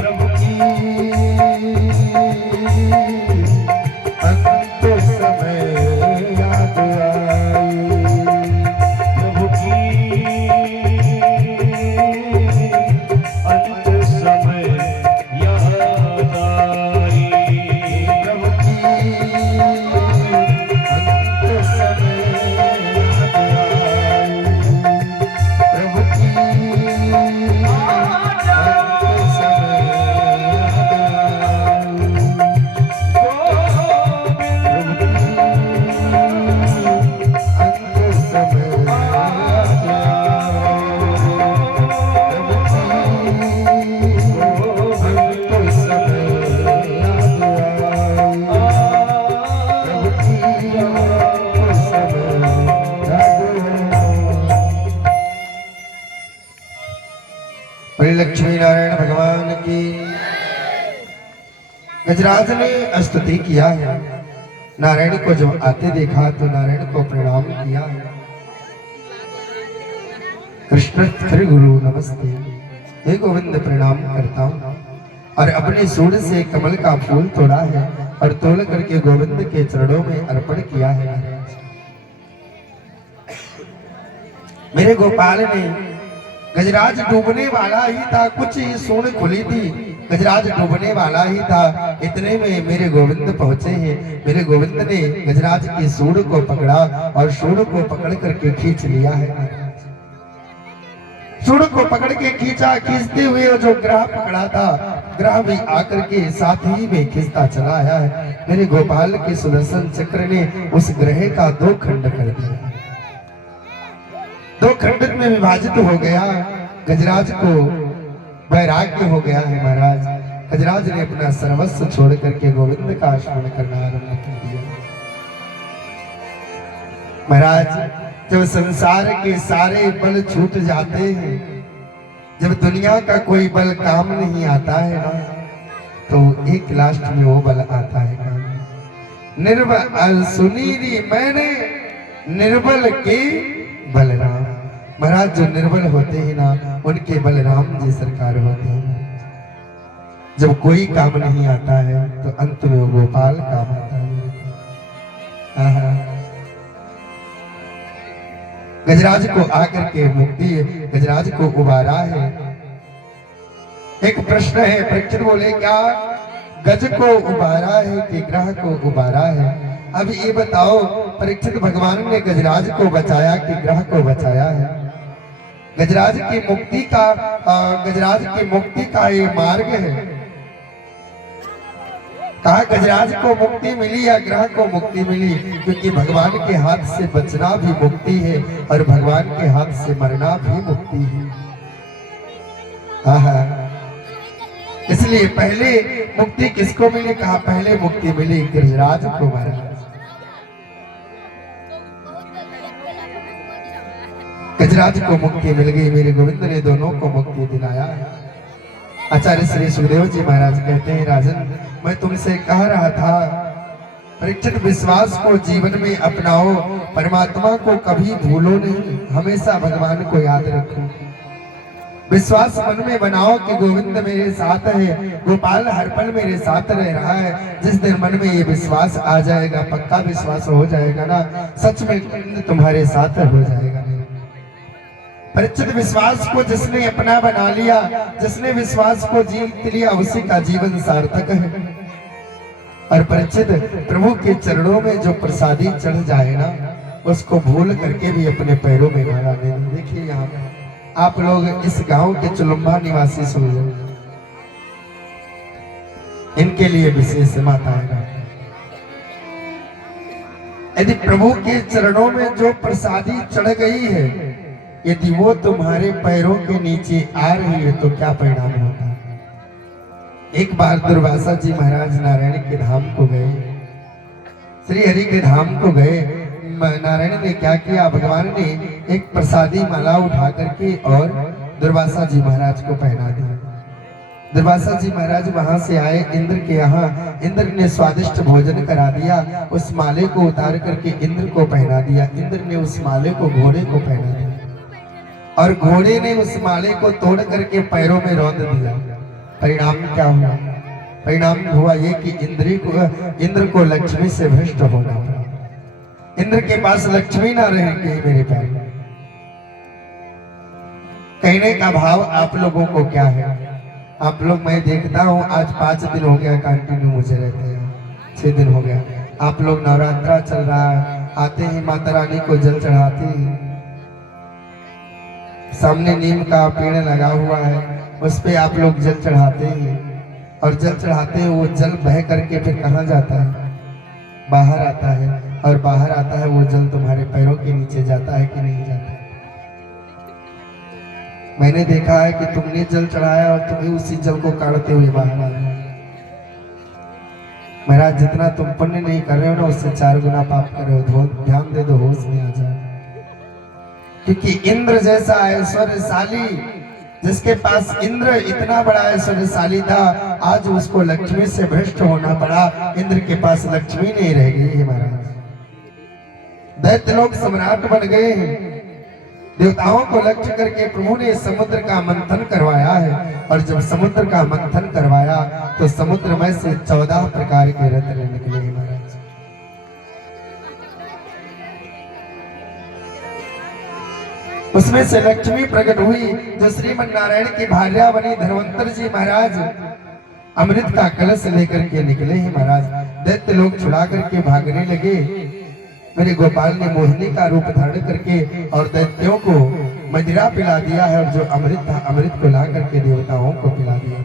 प्रभु की अंत समय याद आई। प्रभु की अंत समय याद आई प्रभु की अंत समय याद आई। प्रभु की अंत समय याद आई। लक्ष्मी नारायण भगवान की गजराज ने स्तुति किया है। नारायण को जब आते देखा तो नारायण को प्रणाम किया। कृष्ण श्री गुरु नमस्ते, हे गोविंद प्रणाम करता हूँ। और अपने सूंड से कमल का फूल तोड़ा है और तोड़ करके गोविंद के चरणों में अर्पण किया है। मेरे गोपाल ने गजराज डूबने वाला ही था, कुछ ही सूंड खुली थी, गजराज डूबने वाला ही था। इतने में मेरे गोविंद पहुंचे हैं। मेरे गोविंद ने गजराज की सूंड को पकड़ा और सूंड को पकड़ करके खींच लिया है। सूंड को पकड़ के खींचा, खींचते हुए जो ग्रह पकड़ा था, ग्रह भी आकर के साथ ही में खींचता चला आया है। मेरे गोपाल के सुदर्शन चक्र ने उस ग्रह का 2 खंड कर दिया, 2 खंड में विभाजित हो गया। गजराज को वैराग्य हो गया है महाराज। गजराज ने अपना सर्वस्व छोड़ करके गोविंद का स्मरण करना आरंभ कर दिया। महाराज, जब संसार के सारे बल छूट जाते हैं, जब दुनिया का कोई बल काम नहीं आता है ना, तो एक लास्ट में वो बल आता है काम। निर्बल सुनीरी मैंने निर्बल के बलराम। महाराज, जो निर्बल होते हैं ना, उनके बलराम जी सरकार होते हैं। जब कोई काम नहीं आता है तो अंत में वो गोपाल काम आता है। गजराज को आकर के मुक्ति, गजराज को उबारा है। एक प्रश्न है, परीक्षित बोले क्या गज को उबारा है कि ग्रह को उबारा है? अब ये बताओ, परीक्षित भगवान ने गजराज को बचाया कि ग्रह को बचाया है? गजराज की मुक्ति का ये मार्ग है। कहा गजराज को मुक्ति मिली या ग्रह को मुक्ति मिली, क्योंकि भगवान के हाथ से बचना भी मुक्ति है और भगवान के हाथ से मरना भी मुक्ति है। आहा, इसलिए पहले मुक्ति किसको मिली? कहा पहले मुक्ति मिली गजराज को महाराज। गजराज को मुक्ति मिल गई, मेरे गोविंद ने दोनों को मुक्ति दिलाया। आचार्य श्री सुखदेव जी महाराज कहते हैं, राजन मैं तुमसे कह रहा था परीक्षित विश्वास को जीवन में अपनाओ, परमात्मा को कभी भूलो नहीं, हमेशा भगवान को याद रखो। विश्वास मन में बनाओ कि गोविंद मेरे साथ है, गोपाल हर पल मेरे साथ रह रहा है। जिस दिन मन में ये विश्वास आ जाएगा, पक्का विश्वास हो जाएगा ना, सच में गोविंद तुम्हारे साथ हो जाएगा। परीक्षित विश्वास को जिसने अपना बना लिया, जिसने विश्वास को जीत लिया, उसी का जीवन सार्थक है। और परीक्षित प्रभु के चरणों में जो प्रसादी चढ़ जाए ना, उसको भूल करके भी अपने पैरों में गाड़ा दे। देखिए यहाँ आप लोग इस गांव के चुलुम्बा निवासी सुन लो, इनके लिए विशेष माता है। यदि प्रभु के चरणों में जो प्रसादी चढ़ गई है, यदि वो तुम्हारे पैरों के नीचे आ रही है तो क्या परिणाम होता है? एक बार दुर्वासा जी महाराज नारायण के धाम को गए, श्री हरि के धाम को गए। नारायण ने क्या किया? भगवान ने एक प्रसादी माला उठा करके और दुर्वासा जी महाराज को पहना दिया। दुर्वासा जी महाराज वहां से आए इंद्र के यहाँ, इंद्र ने स्वादिष्ट भोजन करा दिया, उस माले को उतार करके इंद्र को पहना दिया। इंद्र ने उस माले को घोड़े को पहना दिया और घोड़े ने उस माले को तोड़ करके पैरों में रौंद दिया। परिणाम क्या हुआ? परिणाम हुआ ये कि इंद्र को लक्ष्मी से भ्रष्ट होना पड़ा। इंद्र के पास लक्ष्मी ना रहेंगे मेरे पैर। कहने का भाव आप लोगों को क्या है? आप लोग, मैं देखता हूँ आज 5 दिन हो गया कंटिन्यू मुझे रहते हैं, 6 दिन हो गया। आप लोग नवरात्रा चल रहा है, आते ही माता रानी को जल चढ़ाते हैं। सामने नीम का पेड़ लगा हुआ है, उस पे आप लोग जल चढ़ाते हैं और जल चढ़ाते हैं। वो जल बह करके फिर कहाँ जाता है? बाहर आता है, और बाहर आता है वो जल तुम्हारे पैरों के नीचे जाता है कि नहीं जाता? मैंने देखा है कि तुमने जल चढ़ाया और तुम्हें उसी जल को काढ़ते हुए बाहर आ गए। महाराज जितना तुम पुण्य नहीं कर रहे हो ना, उससे 4 गुना पाप कर रहे हो। ध्यान दे दो, होश में आ जाए। क्योंकि इंद्र जैसा ऐश्वर्यशाली, जिसके पास इंद्र इतना बड़ा ऐश्वर्यशाली था, आज उसको लक्ष्मी से भ्रष्ट होना पड़ा। इंद्र के पास लक्ष्मी नहीं रह गई है महाराज। दैत्य लोग सम्राट बन गए हैं। देवताओं को लक्ष्य करके प्रभु ने समुद्र का मंथन करवाया है, और जब समुद्र का मंथन करवाया तो समुद्र में से 14 प्रकार के रत्न निकले महाराज। उसमें से लक्ष्मी प्रकट हुई, जो श्रीमन नारायण की भार्या बनी। धन्वंतर जी महाराज अमृत का कलश लेकर के निकले हैं महाराज। दैत्य लोग छुड़ा करके भागने लगे। मेरे गोपाल ने मोहिनी का रूप धारण करके और दैत्यों को मदिरा पिला दिया है, और जो अमृत था अमृत को ला करके देवताओं को पिला दिया।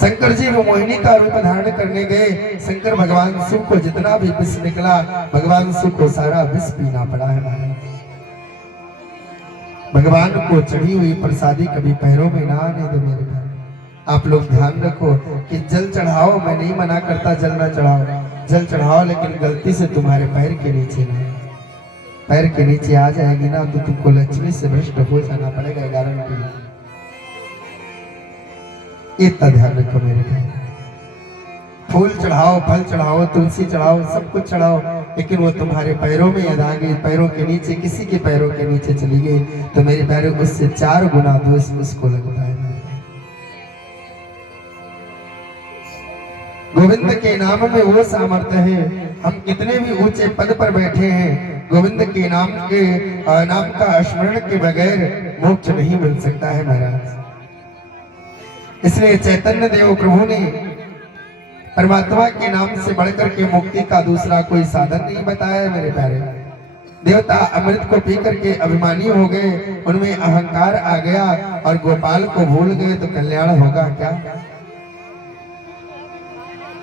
शंकर जी वो मोहिनी का रूप धारण करने गए। शंकर भगवान शिव को जितना भी विष निकला, भगवान शिव को सारा विष पीना पड़ा है महाराज। भगवान को चढ़ी हुई प्रसादी कभी पैरों में ना आने दो मेरे भाई। आप लोग ध्यान रखो कि जल चढ़ाओ, मैं नहीं मना करता जल ना चढ़ाओ, जल चढ़ाओ, लेकिन गलती से तुम्हारे पैर के नीचे ना, पैर के नीचे आ जाएगी ना तो तुमको लक्ष्मी से भ्रष्ट हो जाना पड़ेगा 11 के लिए। इतना ध्यान रखो मेरे भाई। फूल चढ़ाओ, फल चढ़ाओ, तुलसी चढ़ाओ, सब कुछ चढ़ाओ, लेकिन वो तुम्हारे पैरों में यद आ गई, पैरों के नीचे, किसी के पैरों के नीचे चली गई तो मेरे पैरों उससे 4 गुना दोष उसको लगता है। गोविंद के नाम में वो सामर्थ्य है। हम कितने भी ऊंचे पद पर बैठे हैं, गोविंद के नाम का स्मरण के बगैर मोक्ष नहीं मिल सकता है महाराज। इसलिए चैतन्य देव प्रभु ने परमात्मा के नाम से बढ़कर के मुक्ति का दूसरा कोई साधन नहीं बताया है मेरे प्यारे। देवता अमृत को पी करके अभिमानी हो गए, उनमें अहंकार आ गया और गोपाल को भूल गए तो कल्याण होगा क्या?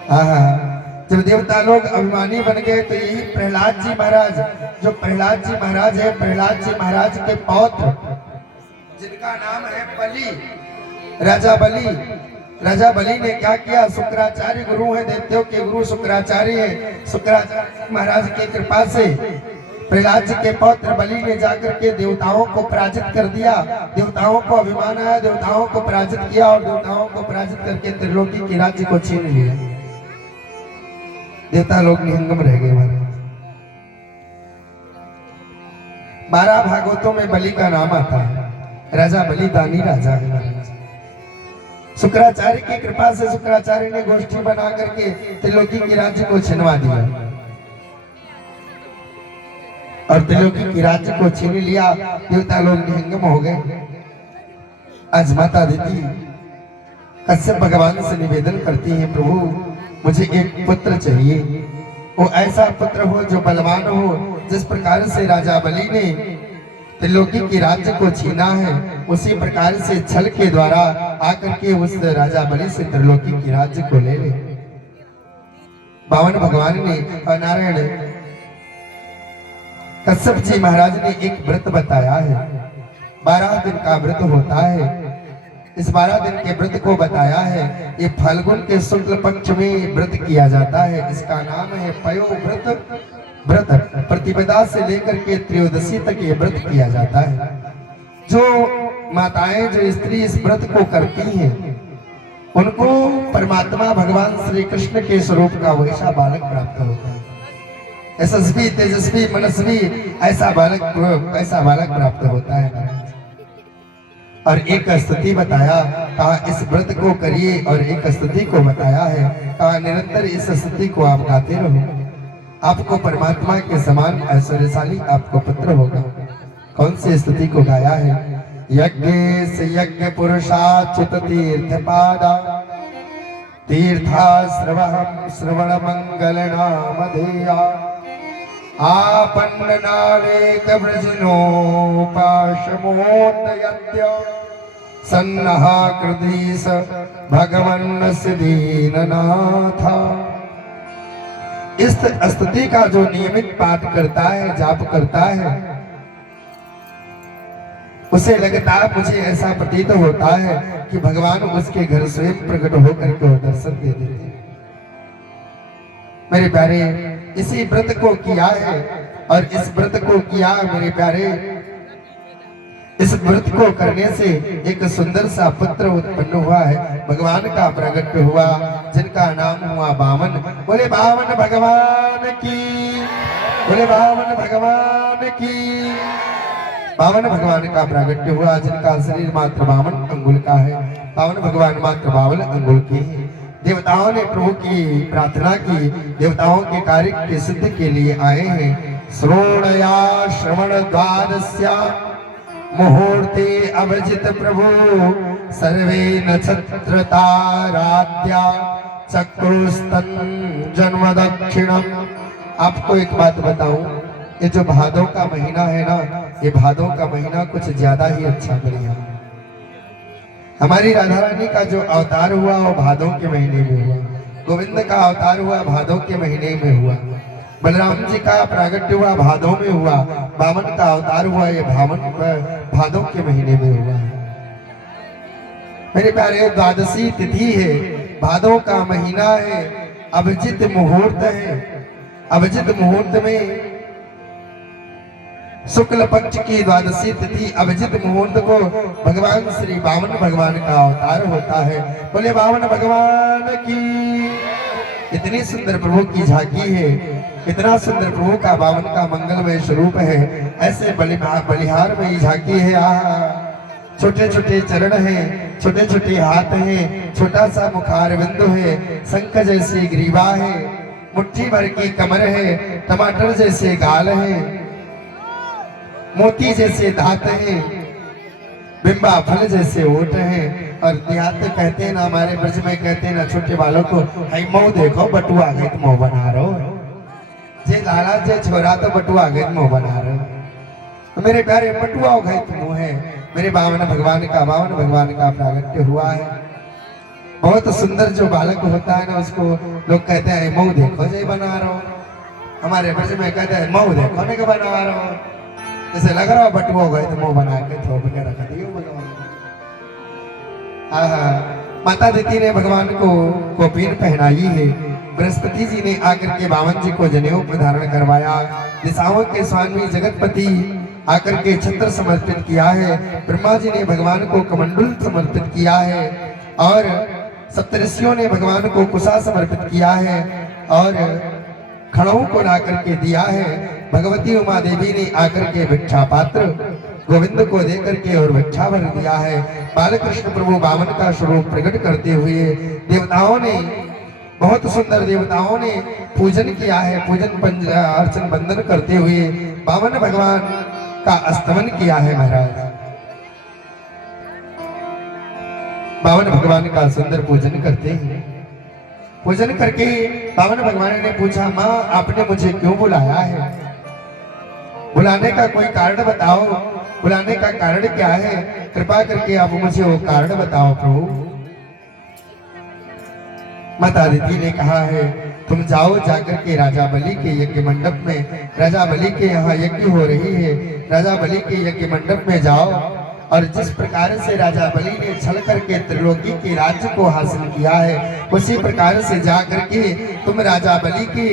जब देवता लोग अभिमानी बन गए तो यही प्रहलाद जी महाराज, जो प्रहलाद जी महाराज है, प्रहलाद जी महाराज के पौत्र जिनका नाम है बलि, राजा बलि, राजा बलि ने क्या किया, शुक्राचार्य गुरु है, देवताओं के गुरु शुक्राचार्य है, शुक्राचार्य महाराज की कृपा से प्रहलाद जी के पौत्र बलि ने जाकर के देवताओं को पराजित कर दिया। देवताओं को अभिमान आया, देवताओं को पराजित किया और देवताओं को पराजित करके त्रिलोकी के राज्य को छीन लिया। देवता लोग निहंगम रह गए महाराज। 12 भागवतों में बलि का नाम आता है। राजा बलि दानी राजा है महाराज। शुक्राचार्य की कृपा से शुक्राचार्य ने गोष्ठी बना करके त्रिलोकी के राज्य को छिनवा दिया और त्रिलोकी के राज्य को छीन लिया। देवता लोग निहंगम हो गए। आज माता दीदी कश्यप भगवान से निवेदन करती है, प्रभु मुझे एक पुत्र चाहिए, वो ऐसा पुत्र हो जो बलवान हो। जिस प्रकार से राजा बलि ने त्रिलोकी के राज्य को छीना है, उसी प्रकार से छल के द्वारा आकर के उस राजा बलि से त्रिलोकी के राज्य को ले ले। बावन भगवान ने नारायण कश्यप जी महाराज ने एक व्रत बताया है। 12 दिन का व्रत होता है। इस 12 दिन के व्रत को बताया है। ये फाल्गुन के शुक्ल पक्ष में व्रत किया जाता है। इसका नाम है पयो व्रत। व्रत प्रतिपदा से लेकर के त्रयोदशी तक ये व्रत किया जाता है। जो माताएं, जो स्त्री इस व्रत को करती हैं, उनको परमात्मा भगवान श्री कृष्ण के स्वरूप का वैसा बालक प्राप्त होता है। यशस्वी, तेजस्वी, मनस्वी ऐसा बालक प्राप्त होता है। और एक स्तुति बताया, कहा इस व्रत को करिए, और एक स्तुति को बताया है, कहा निरंतर इस स्तुति को आप गाते रहो, आपको परमात्मा के समान ऐश्वर्यशाली आपको पुत्र होगा। कौन सी स्तुति को गाया है? यज्ञ से यज्ञ पुरुषाच्युत तीर्थ पादा तीर्था श्रवण मंगल नाम धेया आपन्न नारेक वृजनो पाशमोदयत्य सन्नहा कृदीस भगवन् दीननाथा। इस स्तुति का जो नियमित पाठ करता है, जाप करता है, उसे लगता है, मुझे ऐसा प्रतीत होता है कि भगवान उसके घर स्वयं प्रकट होकर के दर्शन दे देते हैं। मेरे प्यारे, इसी व्रत को किया है, और इस व्रत को किया मेरे प्यारे, इस व्रत को करने से एक सुंदर सा पुत्र उत्पन्न हुआ है, भगवान का प्रकट हुआ, जिनका नाम हुआ बामन। बोले बामन भगवान की, बोले बामन भगवान की। बामन भगवान का प्रागट्य हुआ, जिनका शरीर मात्र 52 अंगुल का है। बामन भगवान मात्र 52 अंगुल के हैं। देवताओं ने प्रभु की प्रार्थना की, देवताओं के कार्य के सिद्ध के लिए आए हैं। श्रोणया श्रवण द्वादस्या मुहूर्ते अभिजित प्रभु सर्वे नक्षत्र ताराद्या चक्रुस्तन जन्म दक्षिणम। आपको एक बात बताऊं, ये जो भादों का महीना है ना, ये भादों का महीना कुछ ज्यादा ही अच्छा बढ़िया। हमारी राधा रानी का जो अवतार हुआ वो भादों के महीने में हुआ। गोविंद का अवतार हुआ भादों के महीने में हुआ। बलराम जी का प्रागट्य हुआ भादों में हुआ। बामन का अवतार हुआ ये भादों के महीने में हुआ। मेरे प्यारे, द्वादशी तिथि है, भादों का महीना है, अभिजित मुहूर्त है। अभिजित मुहूर्त में शुक्ल पक्ष की द्वादशी तिथि अभिजित मुहूर्त को भगवान श्री बामन भगवान का अवतार होता है। बोले बामन भगवान की। इतनी सुंदर प्रभु की झांकी है, इतना सुंदर प्रभु का बामन का मंगलमय स्वरूप है। ऐसे बलिहार में ये झांकी है। छोटे छोटे चरण हैं, छोटे छोटे हाथ हैं, छोटा सा मुखार बिंदु है, शंख जैसी ग्रीवा है, मुट्ठी भर की कमर है, टमाटर जैसे गाल है, मोती जैसे दांत हैं, बिंबा फल जैसे ओठ हैं। और देहात कहते हैं ना, हमारे ब्रज में कहते हैं ना छोटे बालों को, हाई मऊ देखो बटुआ गए तो मुँह बना रहो, जे लाला जे छोरा तो बटुआ गए तो मुँह बना रहो। तो मेरे प्यारे, बटुआ गए तो मुँह है। मेरे बामन भगवान का प्रागट्य हुआ है। बहुत सुंदर जो बालक होता है ना उसको लोग कहते हैं मऊ देखो जो बना रहा हो, हमारे ब्रज में कहते हैं मऊ देखो ने बना रहा हो, जैसे लग रहा हो बटुओ गए तो मुंह बना के थोप के रख दियो भगवान। हाँ, माता दीदी ने भगवान को कौपीन पहनाई है, बृहस्पति जी ने आकर के बावन जी को जनेऊ प्रधारण करवाया, दिशाओं के स्वामी जगतपति आकर के छत्र समर्पित किया है, ब्रह्मा जी ने भगवान को कमंडल समर्पित किया है और सप्तऋषियों ने भगवान को कुशा समर्पित किया है और खड़ों को ला करके दिया है। भगवती उमा देवी ने आकर के भिक्षा पात्र गोविंद को दे करके और भिक्षा भर दिया है। बालकृष्ण प्रभु बावन का स्वरूप प्रकट करते हुए देवताओं ने, बहुत सुंदर देवताओं ने पूजन किया है, पूजन अर्चन बंदन करते हुए बावन भगवान का स्तमन किया है। महाराज बावन भगवान का सुंदर पूजन करते हैं। पूजन करके बावन भगवान ने पूछा, माँ आपने मुझे क्यों बुलाया है? बुलाने का कोई कारण बताओ, बुलाने का कारण क्या है? कृपा करके आप मुझे वो कारण बताओ प्रभु। माता दीदी ने कहा है, तुम जाओ जाकर के राजा बलि के यज्ञ मंडप में, राजा बलि के यहाँ यज्ञ हो रही है, राजा बलि के यज्ञ मंडप में जाओ और जिस प्रकार से राजा बलि ने छल करके त्रिलोकी के राज्य को हासिल किया है, उसी प्रकार से जा करके तुम राजा बलि के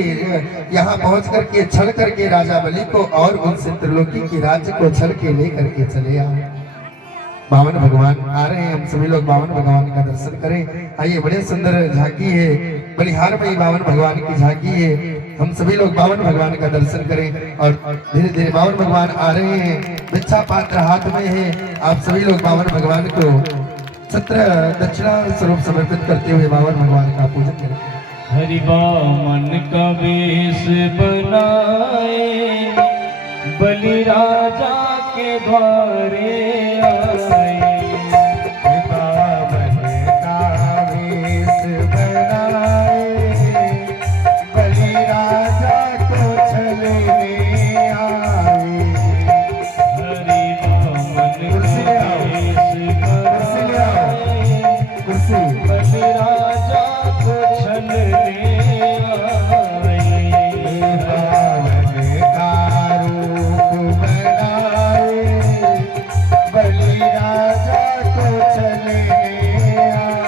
यहाँ पहुंच करके छल करके राजा बलि को और उनसे त्रिलोकी के राज्य को छल के ले करके चले आओ। बावन भगवान आ रहे हैं, हम सभी लोग बावन भगवान का दर्शन करें। आइए, बड़े सुंदर झांकी है, बलिहार में ही बावन भगवान की झांकी है, हम सभी लोग बावन भगवान का दर्शन करें। और धीरे धीरे बावन भगवान आ रहे हैं, भिक्षा पात्र हाथ में है, आप सभी लोग बावन भगवान को छत्र दक्षिणा स्वरूप समर्पित करते हुए बावन भगवान का पूजन करें। हरि बामन का वेश बनाए, बलि राजा के द्वारे आए, बावन का वेश बनाए, बलि राजा को छलने आए। हरि बामन का वेश बनाए, कुर्सी बलि राजा को छलने आए। बावन का रूप बनाए, बलि राजा को छलने आए।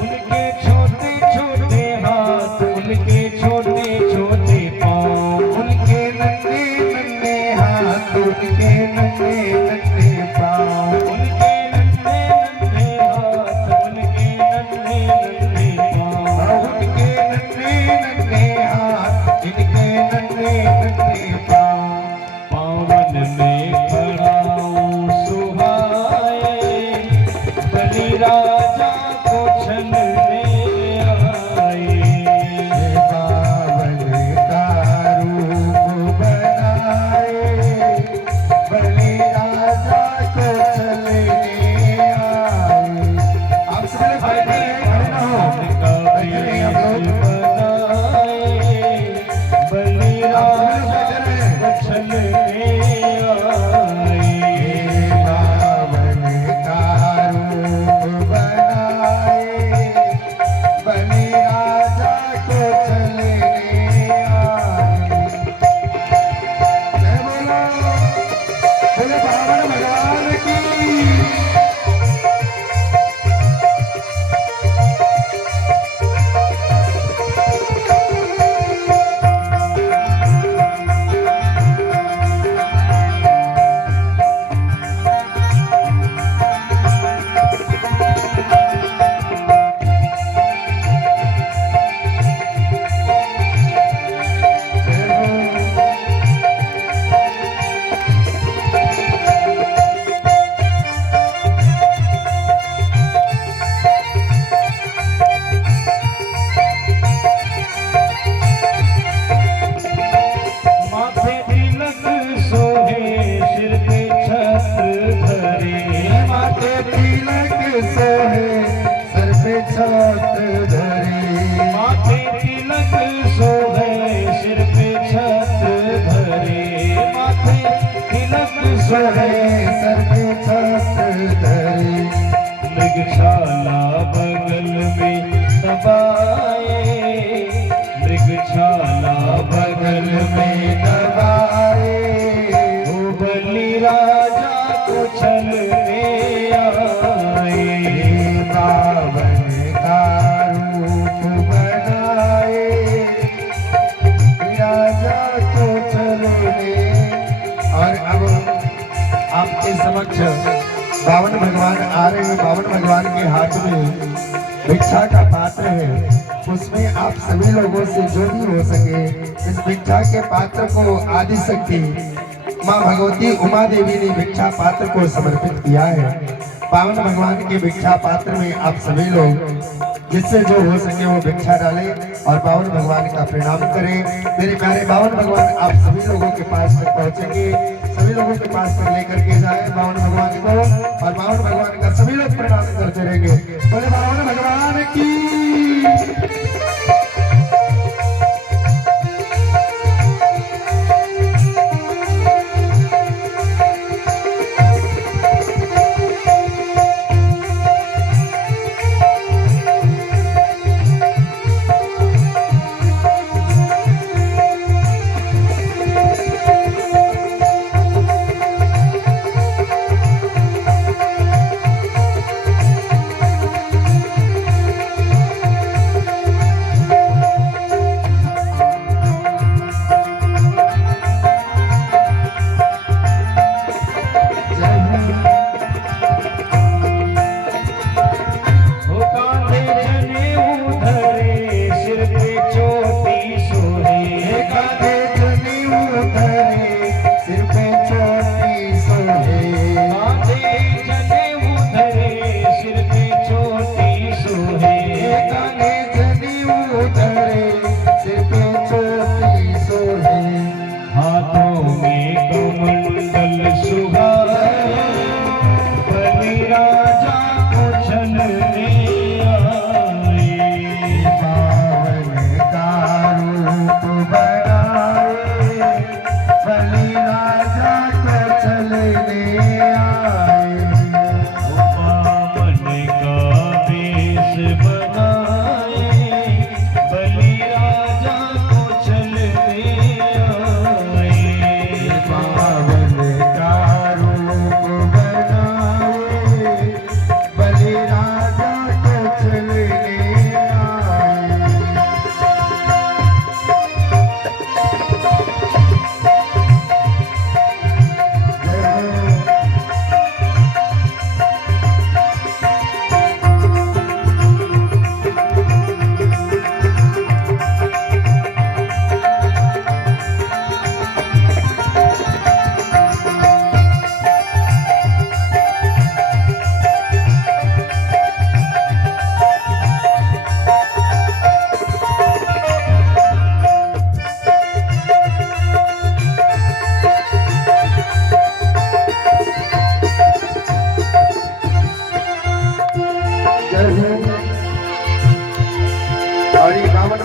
उनके छोटे छोटे हाथ, उनके छोटे छोटे पाँव, उनके नन्हे नन्हे हाथ, उनके नन्हे नन्हे पाँव, उनके नन्हे नन्हे हाथ, उनके नन्हे नन्हे पाँव, उनके नन्हे नन्हे हाथ, इनके नन्हे नन्हे पाँव। पावन में खड़ाऊं सुहाए, बलि राजा को छलने आए। बावन का रूप बनाए, बलि राजा सोहे सर पे छत्र धरे, मृगशाला बगल में दबाए, मृगशाला बगल में दबाए, वो बलि राजा को छलने आए, बावन का रूप बनाए, राजा को चलने। और अब आपके समक्ष बावन भगवान आ रहे हैं। बावन भगवान के हाथ में भिक्षा का पात्र है, उसमें आप सभी लोगों से जो भी हो सके इस भिक्षा के पात्र को आदि शक्ति माँ भगवती उमा देवी ने भिक्षा पात्र को समर्पित किया है। बावन भगवान के भिक्षा पात्र में आप सभी लोग जिससे जो हो सके वो भिक्षा डालें और बावन भगवान का प्रणाम करें। मेरे प्यारे बावन भगवान आप सभी लोगों के पास तक पहुंचेंगे, सभी लोगों के पास तक लेकर के जाए बावन भगवान को, और बावन भगवान का सभी लोग प्रणाम करते रहेंगे। बोले बावन भगवान की।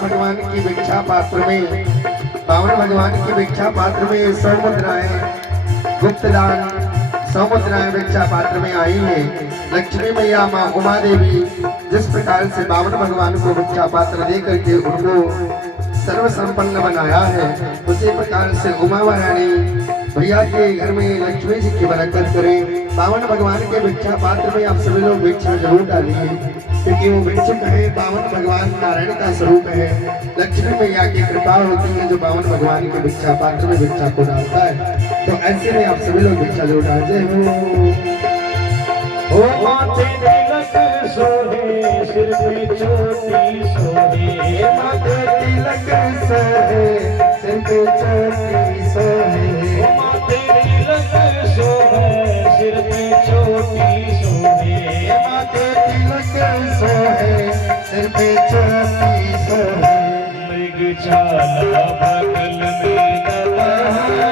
भगवान की भिक्षा पात्र में, बावन भगवान की भिक्षा पात्र में समुद्राएं गुप्त दान समुद्राएं भिक्षा पात्र में आई है। लक्ष्मी मैया माँ उमा देवी जिस प्रकार से बावन भगवान को भिक्षा पात्र दे करके उनको सर्व संपन्न बनाया है, उसी प्रकार से उमा महारानी भैया के घर में लक्ष्मी जी की बरकत करें। बावन भगवान के भिक्षा पात्र में आप सभी लोग भिक्षा जरूर डालिए, क्योंकि वो भिक्षुक है, बावन भगवान नारायण का स्वरूप है। लक्ष्मी मैया की कृपा होती है जो बावन भगवान के भिक्षा पात्र में भिक्षा को डालता है। तो ऐसे में आप सभी लोग भिक्षा जरूर डालते हो माथे तिलक सोहे सिर पे चोटी सोहे, माथे तिलक सोहे सिर पे चोटी सोहे, माथे तिलक सोहे सिर पे चोटी सोहे, माथे तिलक सोहे सिर पे चोटी सोहे। मृगशाला बगल में दबाए,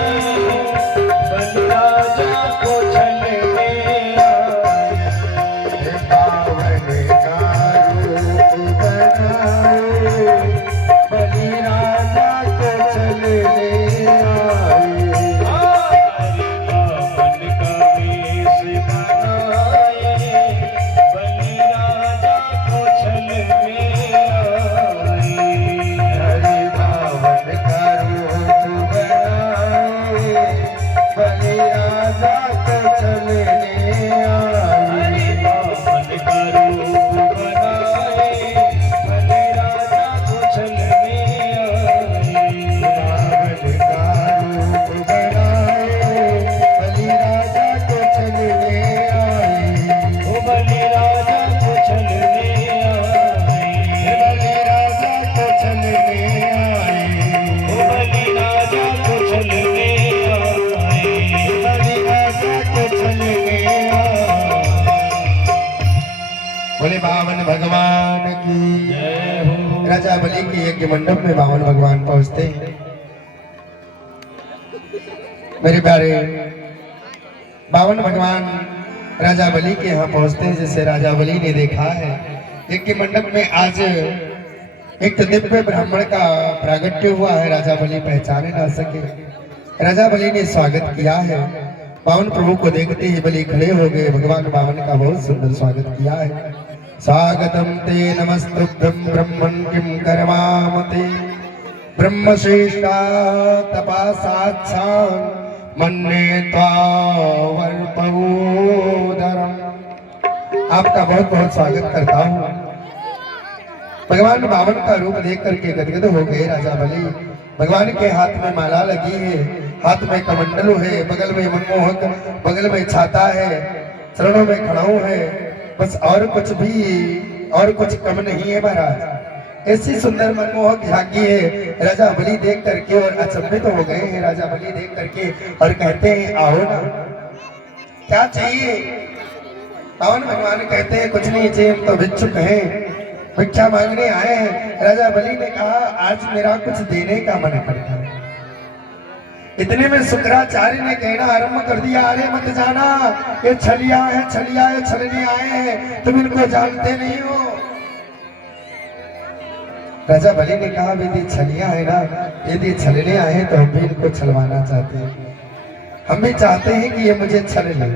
बलिराजा को छलने तो चलने आई। बावन का रूप बनाए भले राजा को चलने आए। बावन का रूप बनाए बलि राजा को चलने आए। ओ बलि राजा को चलने आए। बलि राजा को चलने आए। ओ बलि राजा को चलने आए। बलि राजा को चलने आए। बोले बावन भगवान की जय हो। राजा बलि के यज्ञ मंडप में बावन भगवान पहुंचते हैं। मेरे प्यारे बावन भगवान राजा बलि के यहाँ पहुंचते हैं। जैसे राजा बलि ने देखा है यज्ञ मंडप में आज एक दिव्य ब्राह्मण का प्रागट्य हुआ है। राजा बलि पहचाने ना सके। राजा बलि ने स्वागत किया है। बावन प्रभु को देखते ही बलि खड़े हो गए। भगवान बावन का बहुत सुंदर स्वागत किया है। स्वागतम ते नमस्तुभ्यं ब्रह्मन् किं करवामते ब्रह्मश्रेष्ठा तपासाच्छान् मन्ये त्वावर्पवोदरम्। आपका बहुत बहुत स्वागत करता हूँ। भगवान बावन का रूप देख करके गदगद हो गए राजा बलि। भगवान के हाथ में माला लगी है, हाथ में कमंडलू है, बगल में मनमोहक, बगल में छाता है, चरणों में खड़ाऊ है। बस और कुछ कम नहीं है महाराज। ऐसी सुंदर मनमोहक झांकी है। राजा बलि देख करके और अचंभित हो गए हैं राजा बलि देख करके और कहते हैं आओ ना, क्या चाहिए? बावन भगवान कहते हैं कुछ नहीं चाहिए, हम तो भिक्षुक हैं, भिक्षा मांगने आए हैं। राजा बलि ने कहा आज मेरा कुछ देने का मन करता है। इतने में शुक्राचार्य ने कहना आरंभ कर दिया, अरे मत जाना, ये छलिया है, छलने आए हैं, तुम इनको जानते नहीं हो। राजा बलि ने कहा यदि छलिया है ना, यदि छलने आए हैं तो हम भी इनको छलवाना चाहते हैं। हम भी चाहते हैं कि ये मुझे छल ले।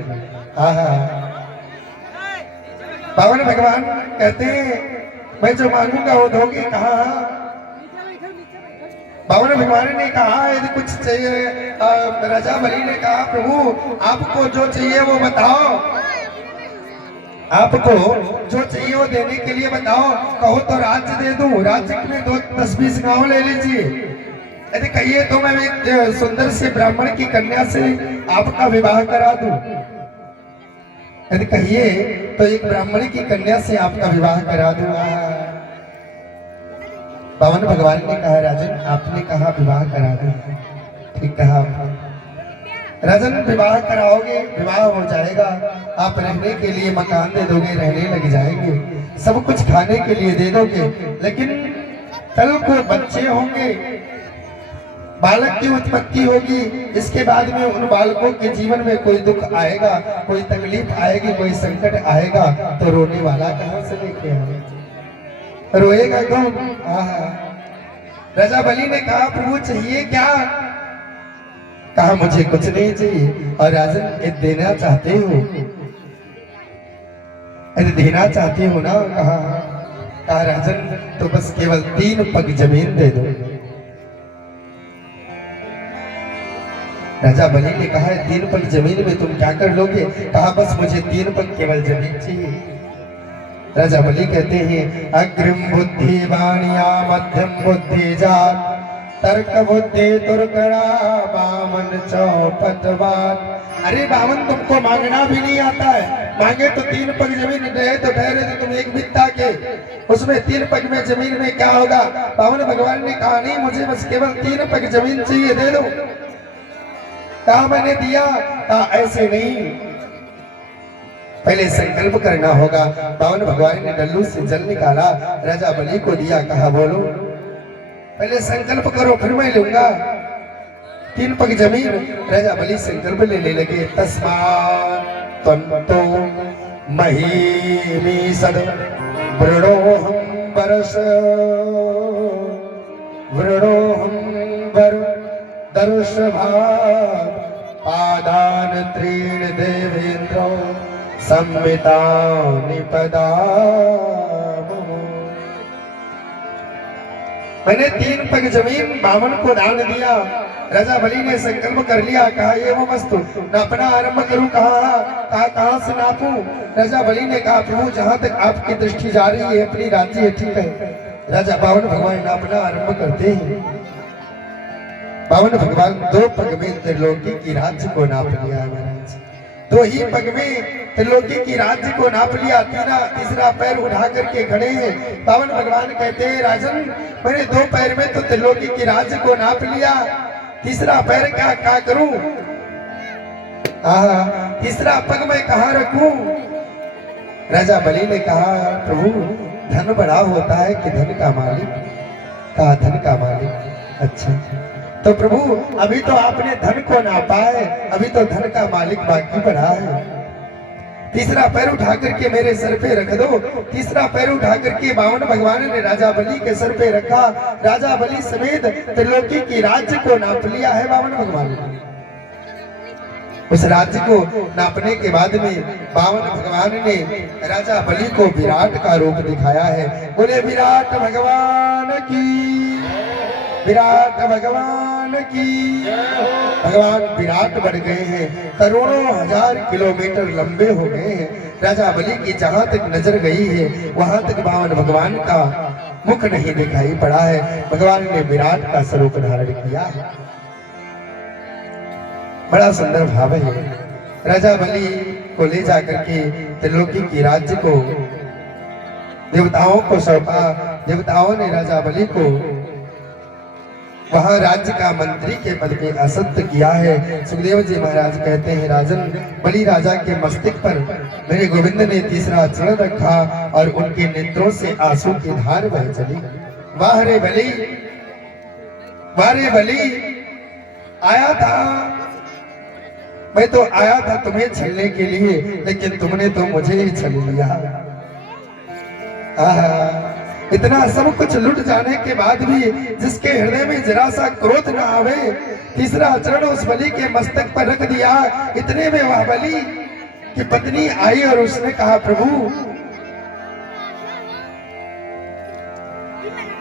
बावन भगवान कहते हैं मैं जो मांगूंगा वो दोगे? कहा बावन भगवान ने कहा यदि कुछ चाहिए। राजा बलि ने कहा प्रभु आपको जो चाहिए वो बताओ, आपको जो चाहिए वो देने के लिए बताओ। कहो तो राज्य दे दूं, राज्य में 10-20 गांव ले लीजिए। यदि कहिए तो मैं एक सुंदर से ब्राह्मण की कन्या से आपका विवाह करा दूं। यदि कहिए तो एक ब्राह्मण की कन्या से आपका विवाह करा दूं। बावन भगवान ने कहा राजन आपने कहा विवाह करा दो, ठीक कहा राजन, विवाह कराओगे विवाह हो जाएगा, आप रहने के लिए मकान दे दोगे, रहने लग जाएंगे, सब कुछ खाने के लिए दे दोगे, लेकिन कल को बच्चे होंगे, बालक की उत्पत्ति होगी, इसके बाद में उन बालकों के जीवन में कोई दुख आएगा, कोई तकलीफ आएगी, कोई संकट आएगा, तो रोने वाला कहाँ से लेके आएगा? रोएगा कौन? राजा बलि ने कहा प्रभु चाहिए क्या? कहा मुझे कुछ नहीं चाहिए। और राजन ये देना चाहते हो? यदि देना चाहते हो ना, कहा राजन तो बस केवल 3 पग जमीन दे दो। राजा बलि ने कहा 3 पग जमीन में तुम क्या कर लोगे? कहा बस मुझे 3 पग केवल जमीन चाहिए। राजा बलि कहते हैं अग्रिम बुद्धि वाणिया मध्यम बुद्धि जात तर्क बुद्धि दुर्गणा बामन चौपतवान। अरे बावन तुमको मांगना भी नहीं आता है, मांगे तो 3 पग जमीन रहे तो ठहरे तो तुम एक बित्ता के, उसमें 3 पग में जमीन में क्या होगा? बावन भगवान ने कहा नहीं मुझे बस केवल 3 पग जमीन चाहिए, दे दो। कहा मैंने दिया, कहा ऐसे नहीं, पहले संकल्प करना होगा। बावन भगवान ने डल्लू से जल निकाला, राजा बलि को दिया, कहा बोलो पहले संकल्प करो फिर मैं लूंगा 3 पग जमीन। राजा बलि संकल्प लेने लगे। तस्मात् त्वन्तो महीमी सद वृणोहं बरस वृणोहं वर दर्शभात् पादान त्रीण देवेन्द्रो संवितानि पदामो। मैंने 3 पग जमीन बावन को दान दिया राजा बलि ने संकल्प कर लिया, कहा ये वो वस्तु नापना आरंभ करूं, कहा कहां से नापूं। राजा बलि ने कहा प्रभु जहां तक आपकी दृष्टि जा रही है अपनी राज्य है, ठीक है। राजा बावन भगवान नापना आरंभ करते हैं। बावन भगवान 2 पग में त्रिलोकी की राज्य को नाप लिया महाराज, 2 ही पग में त्रिलोकी की राज्य को नाप लिया। तीसरा पैर उठा करके खड़े हैं। बावन भगवान कहते हैं राजन मैंने 2 पैर में तो त्रिलोकी की राज्य को नाप लिया, तीसरा पैर क्या करूं, तीसरा पग मैं कहां रखूं। राजा बलि ने कहा प्रभु धन बड़ा होता है कि धन का मालिक, कहा धन का मालिक। अच्छा तो प्रभु अभी तो आपने धन को नापा है, अभी तो धन का मालिक बाकी बढ़ा है। तीसरा पैर उठा करके मेरे सर पे रख दो। तीसरा पैर उठा करके बावन भगवान ने राजा बलि के सर पे रखा। राजा बलि समेत त्रिलोकी की राज्य को नाप लिया है बावन भगवान ने। उस राज्य को नापने के बाद में बावन भगवान ने राजा बलि को विराट का रूप दिखाया है। बोले विराट भगवान की, विराट भगवान की। भगवान विराट बढ़ गए हैं, करोड़ों हजार किलोमीटर लंबे हो गए हैं। राजा बलि की जहां तक नजर गई है वहां तक बावन भगवान का मुख नहीं दिखाई पड़ा है। भगवान ने विराट का स्वरूप धारण किया है। बड़ा सुंदर भाव है। राजा बलि को ले जाकर के त्रिलोकी की राज्य को देवताओं को सौंपा। देवताओं ने राजा बलि को वहां राज्य का मंत्री के पद पे आसक्त किया है। सुखदेव जी महाराज कहते हैं राजन बलि राजा के मस्तक पर मेरे गोविंद ने तीसरा चरण रखा और उनके नेत्रों से आंसू की धार बह चली। वाह रे बलि, वाह रे बलि, आया था मैं तो आया था तुम्हें छलने के लिए, लेकिन तुमने तो मुझे ही छल लिया। इतना सब कुछ लुट जाने के बाद भी जिसके हृदय में जरा सा क्रोध न आवे, तीसरा चरण उस बलि के मस्तक पर रख दिया। इतने में वह बलि की पत्नी आई और उसने कहा प्रभु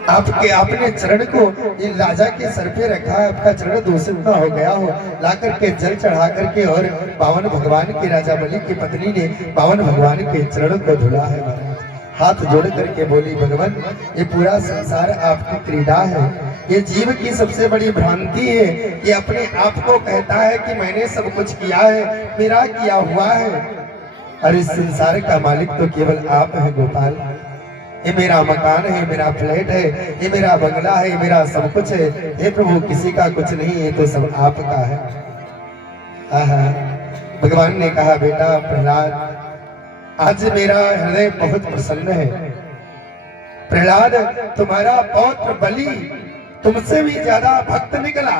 आपने चरण को इन राजा के सर पे रखा है, आपका चरण दूषित न हो गया हो। ला करके जल चढ़ा करके और बावन भगवान की राजा बलि की पत्नी ने बावन भगवान के चरण को धुला है। महाराज हाथ जोड़ करके बोली भगवान ये पूरा संसार आपकी क्रीड़ा है, ये जीव की सबसे बड़ी भ्रांति है। ये अपने आप को कहता है कि मैंने सब कुछ किया है, मेरा किया हुआ है, और इस संसार का मालिक तो केवल आप है गोपाल। ये मेरा मकान है, मेरा फ्लैट है, ये मेरा बंगला है, ये मेरा सब कुछ है। हे प्रभु किसी का कुछ नहीं है, तो सब आपका है। भगवान ने कहा बेटा प्रहलाद आज मेरा हृदय बहुत प्रसन्न है। प्रहलाद तुम्हारा पौत्र बलि तुमसे भी ज्यादा भक्त निकला,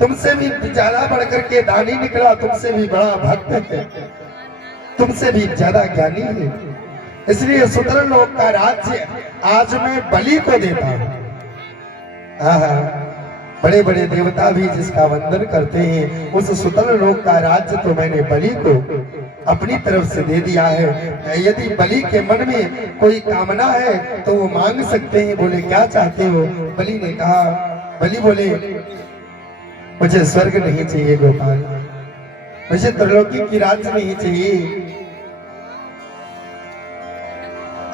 तुमसे भी ज्यादा बढ़कर के दानी निकला, तुमसे भी बड़ा भक्त है, तुमसे भी ज्यादा ज्ञानी है। इसलिए सुतल लोक का राज्य आज मैं बलि को देता हूं। बड़े बड़े देवता भी जिसका वंदन करते हैं, उस सुतल लोक का राज्य तो मैंने बलि को अपनी तरफ से दे दिया है। यदि बलि के मन में कोई कामना है तो वो मांग सकते हैं। बोले क्या चाहते हो? बलि ने कहा, बलि बोले मुझे स्वर्ग नहीं चाहिए गोपाल, मुझे त्रिलोकी की राज्य नहीं चाहिए।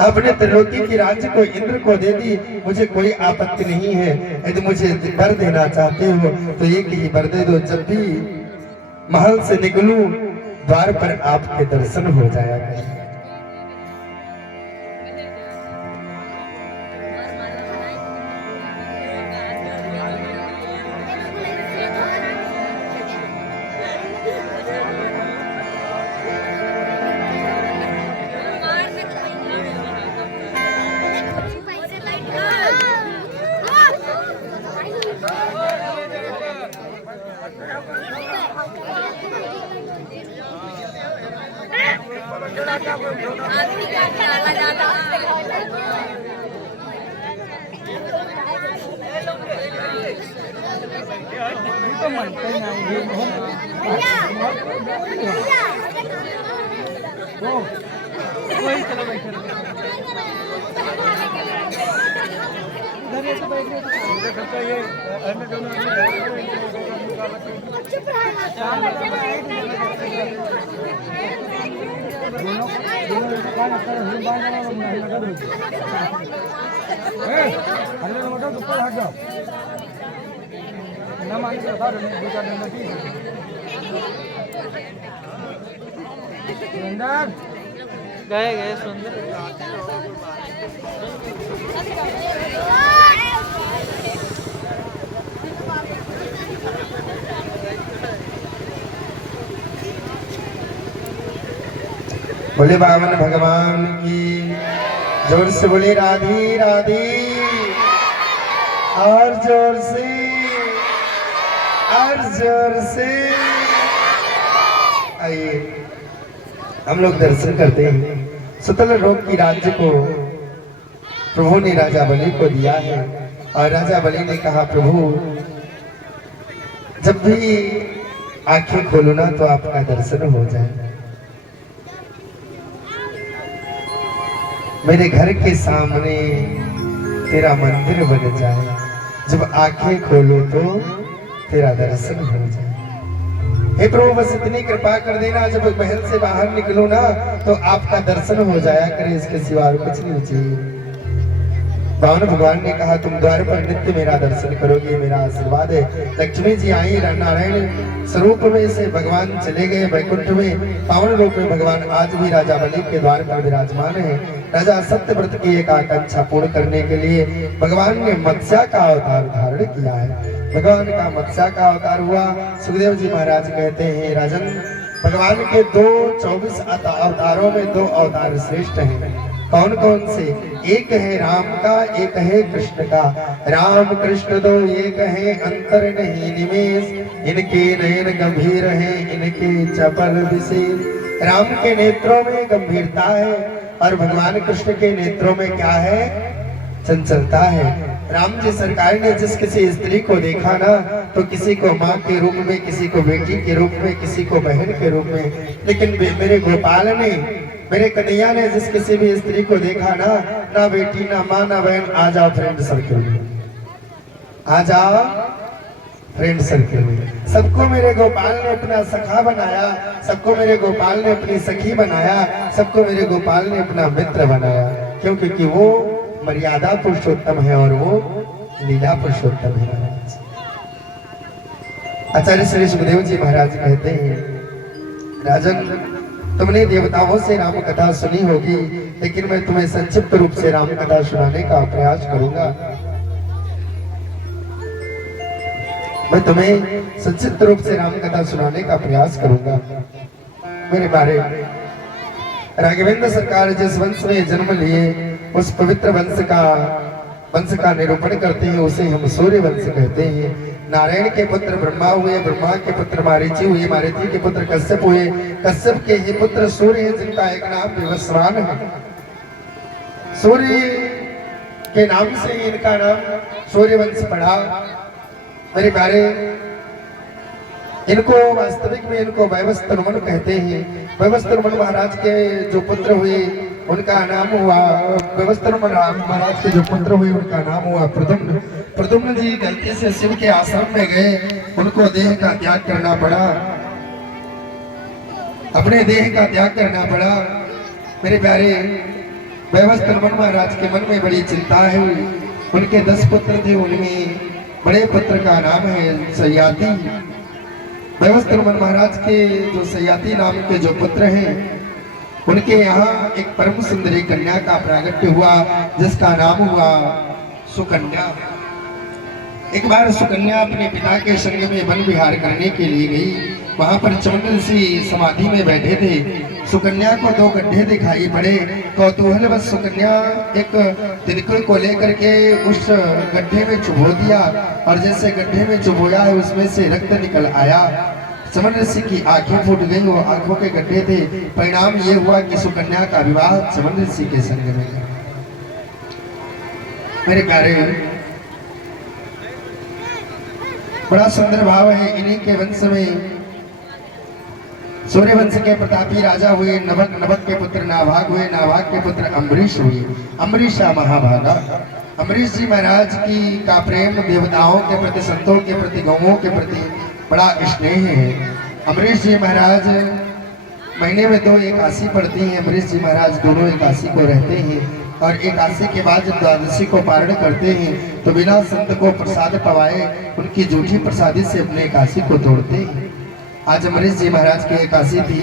आपने त्रिलोकी की राज्य को इंद्र को दे दी, मुझे कोई आपत्ति नहीं है। यदि मुझे वर देना चाहते हो तो एक ही वर दे दो, जब भी महल से निकलूं द्वार पर आपके दर्शन हो जाया करें। गए गए सुंदर बोले बावन भगवान की जोर से बोले राधे राधे और जोर से और जोर से आइए हम लोग दर्शन करते हैं। सुतल लोक की राज्य को प्रभु ने राजा बलि को दिया है और राजा बलि ने कहा प्रभु जब भी आंखें खोलो ना तो आपका दर्शन हो जाए, मेरे घर के सामने तेरा मंदिर बन जाए, जब आंखें खोलो तो तेरा दर्शन हो जाए। हे प्रभु बस इतनी कृपा कर देना, जब महल से बाहर निकलो ना तो आपका दर्शन हो जाया करे, इसके सिवा और कुछ नहीं चाहिए। बावन भगवान ने कहा तुम द्वार पर नित्य मेरा दर्शन करोगे, मेरा आशीर्वाद है। लक्ष्मी जी आई, नारायण स्वरूप में से भगवान चले गए वैकुंठ में, पावन रूप में भगवान आज भी राजा बलि के द्वार पर विराजमान है। राजा सत्यव्रत की एक आकांक्षा पूर्ण करने के लिए भगवान ने मत्स्य का अवतार धारण किया है। भगवान का मत्स्य का अवतार हुआ। सुखदेव जी महाराज कहते हैं राजन भगवान के 24 अवतारों में 2 अवतार श्रेष्ठ हैं। कौन कौन से? एक है राम का, एक है कृष्ण का। राम कृष्ण दो एक है, अंतर नहीं निमेष, इनके नयन गंभीर हैं, इनके चपल विशेष। राम के नेत्रों में गंभीरता है और भगवान कृष्ण के नेत्रों में क्या है? चंचलता है। राम जी सरकार ने जिस किसी स्त्री को देखा ना तो किसी को माँ के रूप में, किसी को बेटी के रूप में, किसी को बहन के रूप में, लेकिन मेरे गोपाल ने, मेरे कन्हैया ने जिस किसी भी स्त्री को देखा ना, ना बेटी ना माँ ना बहन, आ जाओ फ्रेंड सर्कल में, आ जाओ फ्रेंड सर्कल में। सबको मेरे गोपाल ने अपना सखा बनाया, सबको मेरे गोपाल ने अपनी सखी बनाया, सबको मेरे गोपाल ने अपना मित्र बनाया। क्यों? क्योंकि वो मर्यादा पुरुषोत्तम है और वो लीला पुरुषोत्तम है। आचार्य श्री सुखदेव जी महाराज कहते हैं राजन तुमने देवताओं से राम कथा सुनी होगी, लेकिन मैं तुम्हें संक्षिप्त रूप से राम कथा सुनाने का प्रयास करूंगा। मैं तुम्हें संक्षिप्त रूप से राम कथा सुनाने का प्रयास करूंगा। मेरे बारे राघवेंद्र सरकार जिस वंश में जन्म लिए उस पवित्र वंश का निरूपण करते हैं, उसे हम सूर्य वंश कहते हैं। नारायण के पुत्र ब्रह्मा हुए, ब्रह्मा के पुत्र मारीची हुए, मारीची के पुत्र कश्यप हुए, कश्यप के ही पुत्र सूर्य है जिनका एक नाम विवस्वान है। सूर्य के नाम से इनका नाम सूर्य वंश पड़ा। मेरे प्यारे इनको वास्तविक में इनको वैवस्त्रमन कहते हैं। वैवस्त्रमन महाराज के जो पुत्र हुए उनका नाम हुआ वैवस्त्रमन महाराज के जो पुत्र हुए उनका नाम हुआ प्रद्युम्न। प्रद्युम्न जी गलती से शिव के आश्रम में गए, उनको देह का त्याग करना पड़ा, अपने देह का त्याग करना पड़ा। मेरे प्यारे वैवस्त्रमन महाराज के मन में बड़ी चिंता है। उनके 10 पुत्र थे, उनमें बड़े पुत्र का नाम है सयाती। वैवस्त्रमन महाराज के जो सयाती नाम के जो पुत्र हैं उनके यहाँ एक परम सुंदरी कन्या का प्रागट्य हुआ जिसका नाम हुआ सुकन्या। एक बार सुकन्या अपने पिता के संग में वन विहार करने के लिए गई। वहां पर चमन ऋषि समाधि में बैठे थे। सुकन्या को 2 गड्ढे दिखाई पड़े। कौतूहलवश सुकन्या एक तिनके को लेकर के उस गड्ढे में चुभो दिया और जैसे गड्ढे में चुभोया है उसमें से रक्त निकल आया। चमन ऋषि की आंखें फूट गई, वो आंखों के गड्ढे थे। परिणाम ये हुआ कि सुकन्या का विवाह चमन ऋषि के संग में। मेरे प्यारे बड़ा सुंदर भाव है। इन्हीं के वंश में सूर्य वंश के प्रतापी राजा हुए। नभक, नभक के पुत्र नाभाग हुए, नाभाग के पुत्र अम्बरीश हुए। अम्बरीशा महाभागा। अमरीश जी महाराज की का प्रेम देवताओं के प्रति, संतों के प्रति, गौओं के प्रति बड़ा स्नेह है। अमरीश जी महाराज महीने में 2 एकादशी पढ़ते हैं। अमरीश जी महाराज दोनों एकादशी को रहते हैं और एकादशी के बाद जब द्वादशी को पारण करते हैं तो बिना संत को प्रसाद पवाए उनकी जूठी प्रसादी से अपने एकादशी को तोड़ते हैं। आज अमरीश जी महाराज की एकादशी थी,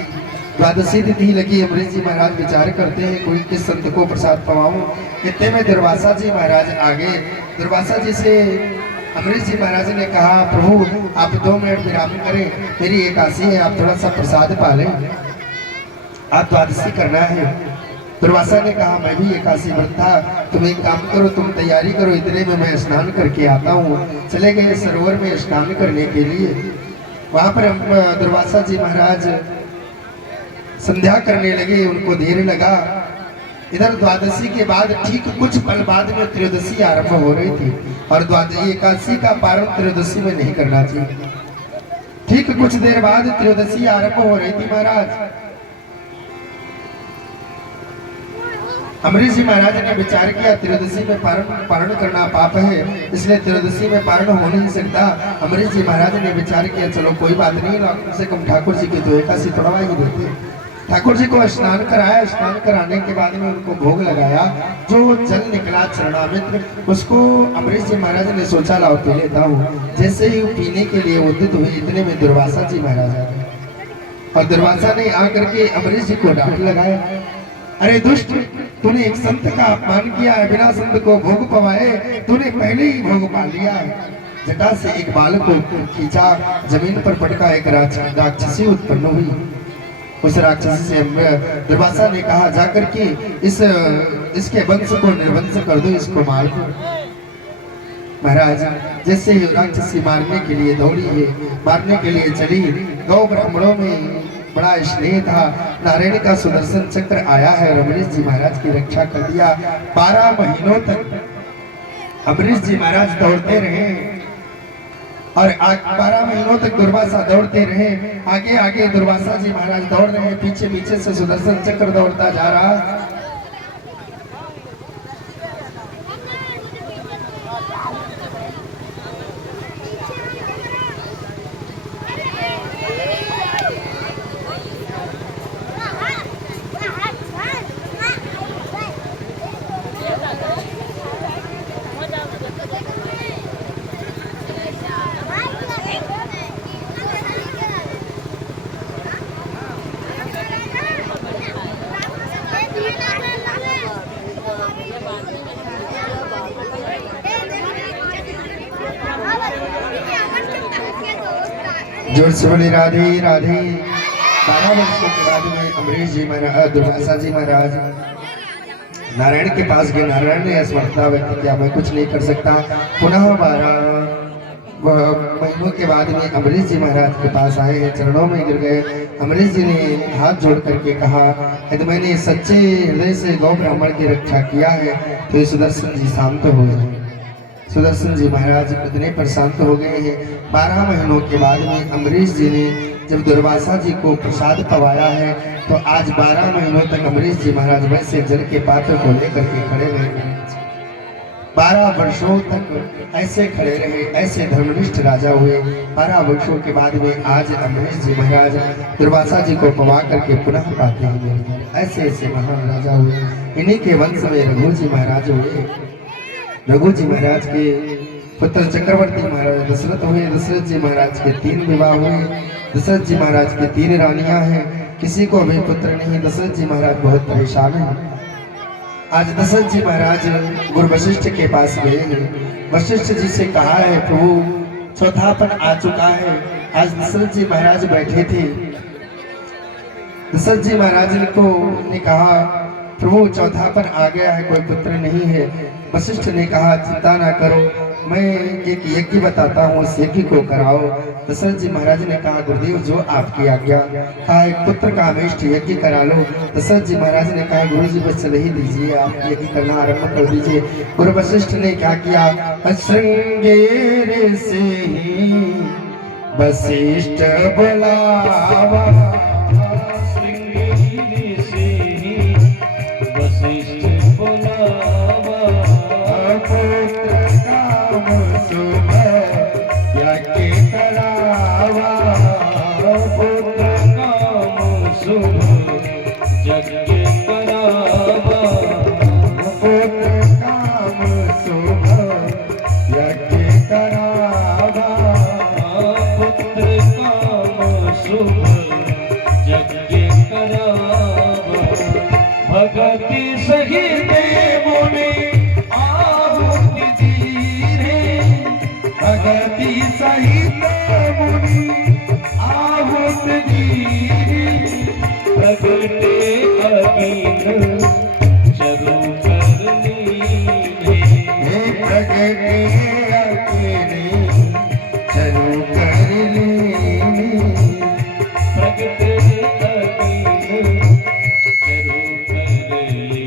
द्वादशी तिथि लगी। अमरीश जी महाराज विचार करते हैं कोई किस संत को प्रसाद पवाऊं। इतने में दुर्वासा जी महाराज आगे। दुर्वासा जी से अमरीश जी महाराज ने कहा, प्रभु आप 2 मिनट विराम करें, मेरी एकादशी है, आप थोड़ा सा प्रसाद पा लें, आप द्वादशी करना है। दुर्वासा ने कहा मैं भी एकादशी व्रत था, तुम एक काम करो, तुम तैयारी करो, इतने में मैं स्नान करके आता हूँ। चले गए सरोवर में स्नान करने के लिए। वहां पर दुर्वासा जी महाराज संध्या करने लगे, उनको देर लगा। इधर द्वादशी के बाद ठीक कुछ पल बाद में त्रयोदशी आरंभ हो रही थी और द्वादशी एकादशी का पारण त्रयोदशी में नहीं करना चाहिए। ठीक कुछ देर बाद त्रयोदशी आरंभ हो रही थी। महाराज अमरीश जी महाराज ने विचार किया त्रयोदशी में पारण करना पाप है, इसलिए त्रयोदशी में पारण हो नहीं सकता। अमरीश जी महाराज ने विचार किया चलो कोई बात नहीं, कम से कम ठाकुर जी की तो एकादशी तोड़वा ही देते। ठाकुर जी को स्नान कराया, स्नान कराने के बाद में उनको भोग लगाया। जो जल निकला चरणामृत, उसको अमरीश जी महाराज ने सोचा लाओ पी लेता हूँ। जैसे ही पीने के लिए उद्यत हुए इतने में दुर्वासा जी महाराज आ गए और दुर्वासा ने आकर के अमरीश जी को डांट लगाया, अरे दुष्ट, तूने एक संत का अपमान किया है, बिना संत को भोग पवाए तूने पहले ही भोग पा लिया है। जटा से एक बाल को खींचा, जमीन पर पटका, एक राक्षसी उत्पन्न हुई। उस राक्षसी से दुर्वासा ने कहा जाकर के इसके वंश को निर्वंश कर दो, इसको मार दो। महाराज जैसे ही राक्षसी मारने के लिए दौड़ी है, मारने के लिए चली, 2 ब्राह्मणों में बड़ा स्नेह था। नारायण का सुदर्शन चक्र आया है और अमरीश जी महाराज की रक्षा कर दिया। 12 महीनों तक अमरीश जी महाराज दौड़ते रहे और 12 महीनों तक दुर्वासा दौड़ते रहे। आगे आगे दुर्वासा जी महाराज दौड़ रहे, पीछे पीछे से सुदर्शन चक्र दौड़ता जा रहा। जोर से बोले राधे राधे। 12 वर्षों के बाद में अमरीश जी महाराज, दुर्वासा जी महाराज नारायण के पास गए। नारायण ने असमर्थता व्यक्त किया, मैं कुछ नहीं कर सकता। पुनः 12 महीनों के बाद में अमरीश जी महाराज के पास आए हैं, चरणों में गिर गए। अमरीश जी ने हाथ जोड़ करके कहा, यदि मैंने सच्चे हृदय से गौ ब्राह्मण की रक्षा किया है तो ये सुदर्शन जी शांत हो गए। सुदर्शन जी महाराज इतने पर शांत हो गए हैं। 12 महीनों के बाद में अमरीश जी ने जब दुर्वासा जी को प्रसाद पवाया है तो आज 12 महीनों तक अमरीश जी महाराज वैसे जल के पात्र को लेकर के खड़े रहे। 12 वर्षों तक ऐसे खड़े रहे, ऐसे धर्मनिष्ठ राजा हुए। 12 वर्षों के बाद में आज अमरीश जी महाराज दुर्वासा जी को पवा करके पुनः पाते हैं। ऐसे ऐसे महान राजा हुए। इन्हीं के वंश में रघु जी महाराज हुए। रघु जी महाराज के पुत्र चक्रवर्ती महाराज दशरथ हुए। दशरथ जी महाराज के 3 विवाह हुए। दशरथ जी महाराज के 3 रानियां हैं, किसी को भी पुत्र नहीं। दशरथ जी महाराज बहुत परेशान हैं। आज दशरथ जी महाराज गुरु वशिष्ठ के पास गए हैं। वशिष्ठ जी से कहा है, प्रभु चौथापन आ चुका है। आज दशरथ जी महाराज बैठे थे। दशरथ जी महाराज ने कहा, प्रभु चौथापन आ गया है, कोई पुत्र नहीं है। वशिष्ठ ने कहा, चिंता ना करो, मैं एक यज्ञ बताता हूँ, उस यज्ञ को कराओ। दशरथ जी महाराज ने कहा, गुरुदेव जो आपकी आज्ञा। कहा, एक पुत्र का अमेष्ट यज्ञ करा लो। दशरथ जी महाराज ने कहा, गुरु जी बस चले ही दीजिए, आप यज्ञ करना आरंभ कर दीजिए। गुरु वशिष्ठ ने क्या किया, श्रृंगेर से ही वशिष्ठ बुलावा, श्रृंगेर से ही वशिष्ठ बुलावा, यज्ञ करावा पुत्र काम शुभ यज्ञ करावा पुत्र काम शुभ यज्ञ करावा भगति सहित मुनि आहुति दीरे भगति सहित मुनि आहुति दीरे प्रगटे अकील चरु करनी हे प्रगटे अकेले चलो कर ले प्रगटे अकील चरु करनी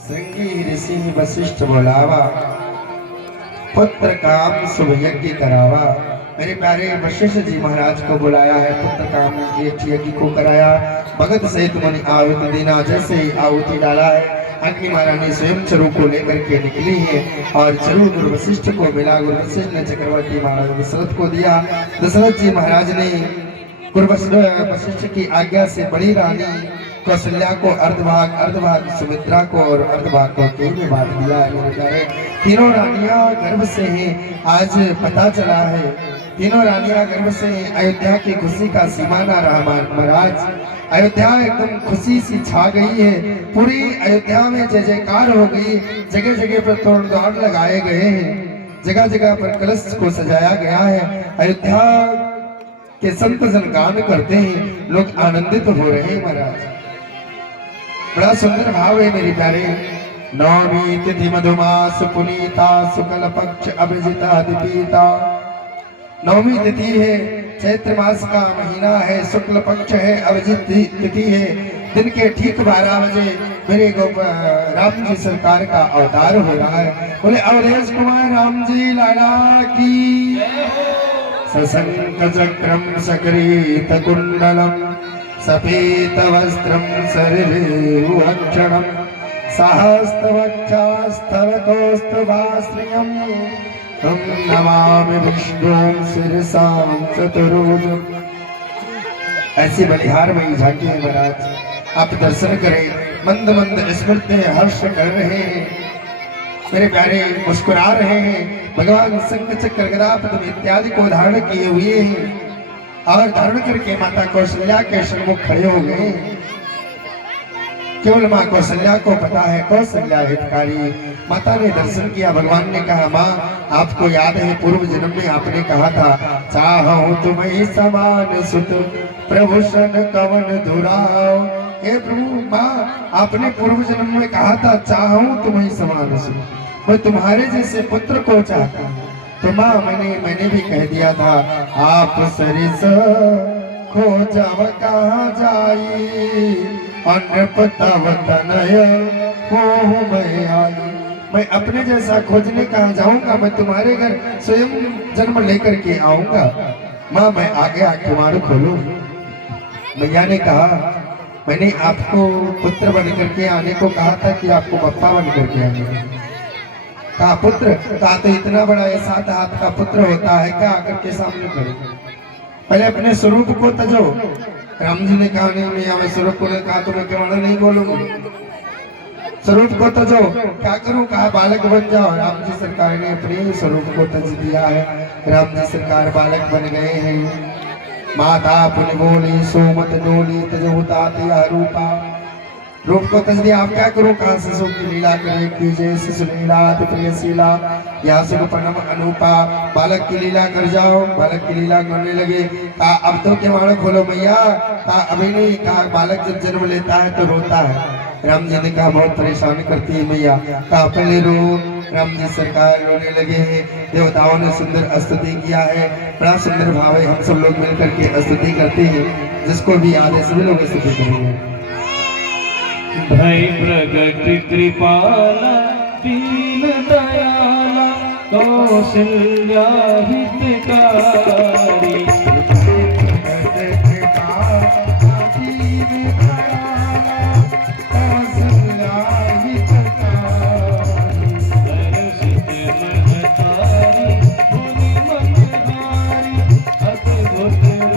श्रृंगी ऋषि वशिष्ठ बोलावा पुत्र काम शुभ यज्ञ करावा। मेरे प्यारे वशिष्ठ जी महाराज को बुलाया है, पुत्र काम यज्ञ को कराया। भगत सहित मुनि आहुति देना, जैसे ही आहुति डाला है अग्नि महारानी स्वयं चरु को लेकर के निकली है और चरु गुरु वशिष्ठ को मिला। गुरु वशिष्ठ ने चक्रवर्ती महाराज दशरथ को दिया। दशरथ जी महाराज ने गुरु वशिष्ठ की आज्ञा से बड़ी रानी कौशल्या को अर्धभाग सुमित्रा को और अर्धभाग को केवल में बांट दिया है। मेरे प्यारे तीनों रानियां गर्भ से ही आज पता चला है, तीनों रानियां गर्भ से ही अयोध्या की खुशी का सीमा ना रहा महाराज। अयोध्या एकदम खुशी सी छा गई है, पूरी अयोध्या में जय जयकार हो गई। जगह जगह पर तोड़ द्वार लगाए गए हैं, जगह जगह पर कलश को सजाया गया है। अयोध्या के संत जन गान करते हैं, लोग आनंदित हो रहे हैं महाराज। बड़ा सुंदर भाव है मेरी प्यारे। नवमी तिथि मधुमास पुनीता शुक्ल पक्ष अभिजिता दीपिता। नवमी तिथि है, चैत्र मास का महीना है, शुक्ल पक्ष है, अभिजित तिथि है। दिन के ठीक 12 बजे मेरे राम जी सरकार का अवतार हो रहा है। बोले अवधेश कुमार राम जी लाला की। सशंक चक्रम सकरीत कुंडलम सफेद वस्त्रम शरीरे अक्षणम सहस्त्रवक्षस्थल कौस्तुभाश्रियम् तं नमामि विष्णुं शिरसां चतुर्भुजम्। ऐसी बलिहार में झांकी है महाराज, आप दर्शन करें। मंद मंद स्मृति हर्ष कर रहे हैं मेरे प्यारे, मुस्कुरा रहे हैं। भगवान शंख चक्र गदा पद्म इत्यादि को धारण किए हुए हैं और धारण करके माता कौशल्या के सम्मुख खड़े हो गए। केवल माँ कौशल्या को पता है कौशल्या हितकारी। माता ने दर्शन किया, भगवान ने कहा माँ आपको याद है पूर्व जन्म में आपने कहा था चाहूं तुम्हें समान सुत प्रभु सन कवन दुराओ। हे प्रभु माँ आपने पूर्व जन्म में कहा था चाहूं तुम्हें समान सुत, मैं तुम्हारे जैसे पुत्र को चाहता हूँ। तो माँ मैंने भी कह दिया था आप सरिस खोजव कहाँ जाई अनपतव तनय मोह मैं आई। मैं अपने जैसा खोजने कहाँ जाऊंगा, मैं तुम्हारे घर स्वयं जन्म लेकर के आऊंगा। माँ मैं आगे आके मारू खोलू। मैया ने कहा मैंने आपको पुत्र बन करके आने को कहा था कि आपको पप्पा बन करके आने कहा। पुत्र कहा तो इतना बड़ा 7 हाथ का पुत्र होता है क्या आकर के सामने खड़े, पहले अपने स्वरूप को तजो। राम जी ने कहा नहीं मैया मैं स्वरूप को कहा तो मैं क्यों नहीं बोलूंगी, स्वरूप को तजो। क्या करूं, कहा बालक बन जाओ। राम जी सरकार ने अपने स्वरूप को तज दिया है, राम जी सरकार बालक बन गए हैं। माता पुनि बोली सोमत डोली तजोता दिया रूपा, रूप को तज दिया। आप क्या करो, कहा शिशु की लीला करे कीजिए, शिशु लीला प्रिय शीला या सुगपनम अनुपा। बालक की लीला कर जाओ, बालक की लीला करने लगे। कहा अब तो के मारो खोलो मैया, कहा अभी नहीं। कहा बालक जब जन्म लेता है तो रोता है। राम जी ने कहा बहुत परेशान करती है मैया। कहा पहले रो। राम जी सरकार रोने लगे। देवताओं ने सुंदर स्तुति किया है, बड़ा सुंदर भाव है। हम सब लोग मिलकर के स्तुति करते हैं, जिसको भी आदेश सभी लोग स्तुति करेंगे। भय प्रगट कृपाला दीन दयाला कौशल्या हितकारी।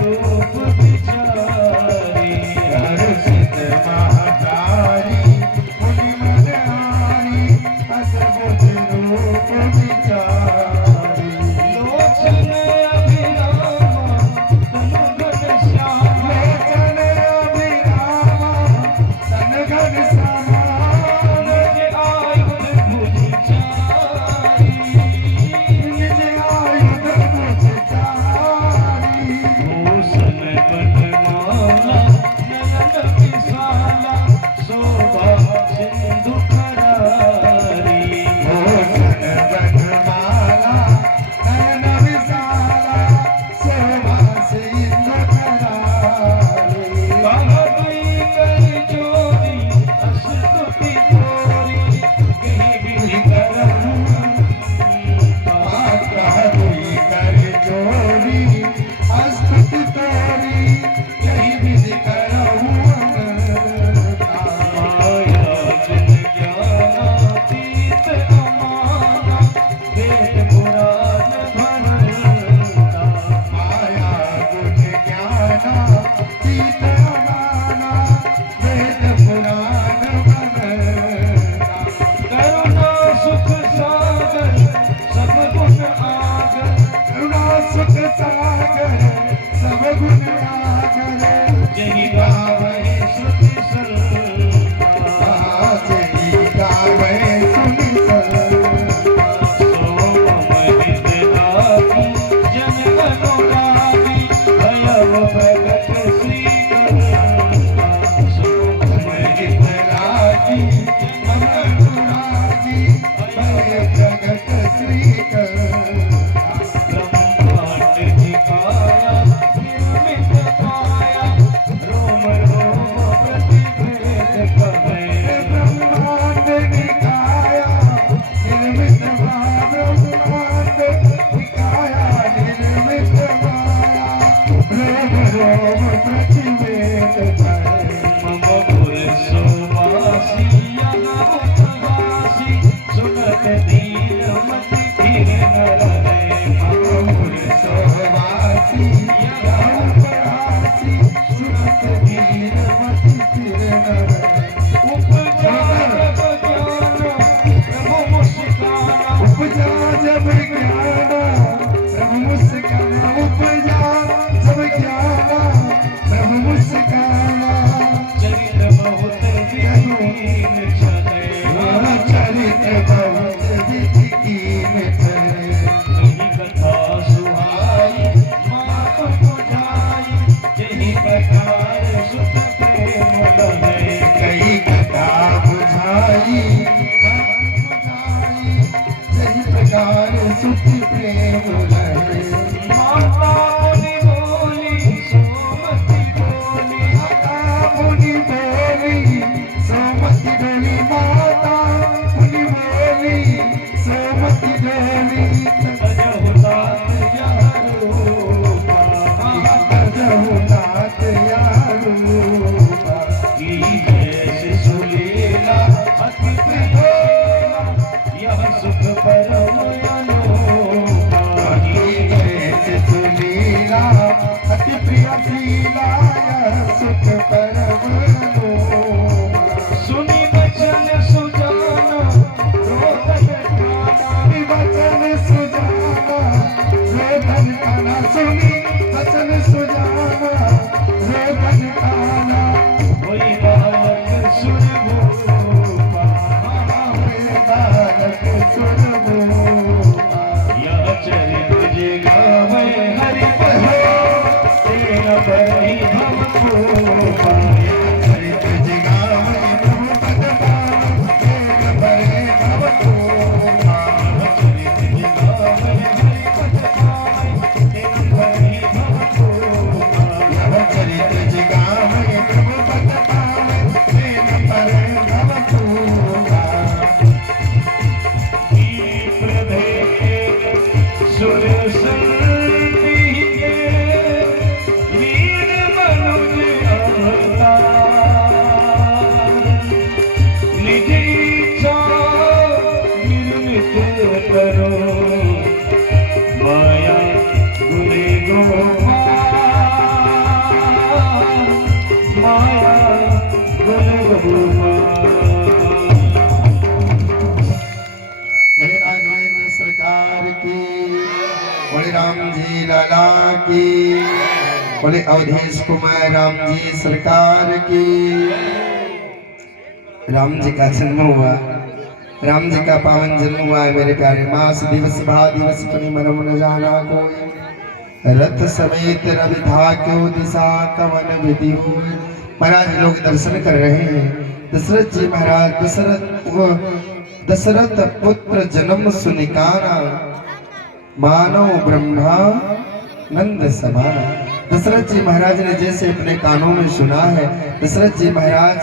रूप जही गावे श्रुति संता जही गावे सुनि संता सोम हित लागी जन अनुरागी भयव प्रगट श्री कंता सोम हित राजी मन अनुरागी भय प्रगट श्री ब्रह्मांड दिखाया निर्मित काया रोम रोम प्रतिभेद कहे ब्रह्मांड दिखाया निर्मित ब्रह्मांड दिखाया निर्मित माया रोम रोम प्रतिवेद करे मम पुरसोवासी अनाथवासी सुनत दीन मति धीर न रहे मम सोवासी यम परासी सुनत दीन मति फिर न रहे उपजा जब ज्ञान प्रभु मुस्काना उपजा जब ज्ञाना प्रभु मुस्काना उपजा जब ज्ञाना प्रभु मुस्काना चरित्र बहुत विहीन चले चरित्र बहुत विधिकीन ठहरे यही कथा सुहाई मात बुझाई यही प्रकार सुख प्रेम लहे कई कथा बुझाई सही प्रकार सुख प्रेम लहे माता मुनि बोली सोमति बोली माता मुनि बोली सोमति डोली माता मुनि बोली सोमति डोली अजहुतात यह रूपा रघुनाथ यारूपा की जैसे सुलीला अति प्रियोला यह सुख परम अनोखा की जैसे सुलीला अति प्रिय लीला यह सुख परम अनोखा सुनी वचन सुजाना रोदन ठाना वचन सुजाना रोदन खाना सुनी वचन सुजाना रोदन खाना वही बालक सुरभूपा बालक सुरभूपा यह चरित्र जे गावे हरि बहो तेरा बरही हम को चरित्र जगावे प्रभु पद पावन तेर भरे भव तोमा चरित्र जे गावे हरि पद पावे तेरा बरही हम को यह चरित्र जगावे प्रभु पद पावन तेर भरे भव तोमा प्रभेद सुर संगीते वीर मनुज अवतार निज इच्छा निर्मित करो माया गुरे गोपाल माया गुरे गोपाल बोले राघवेंद्र सरकार की बोले राम जी लाला की बोले अवधेश कुमार राम जी सरकार की राम जी का जन्म हुआ राम जी का पावन जन्म हुआ है मेरे प्यारे मास दिवस भा दिवस पनि मनम न जाना कोई रथ समेत रवि था क्यों दिशा कवन विधि हो महाराज लोग दर्शन कर रहे हैं दशरथ जी महाराज दशरथ पुत्र जन्म सुनिकाना मानव ब्रह्मा नंद समाना दशरथ जी महाराज ने जैसे अपने कानों में सुना है दशरथ जी महाराज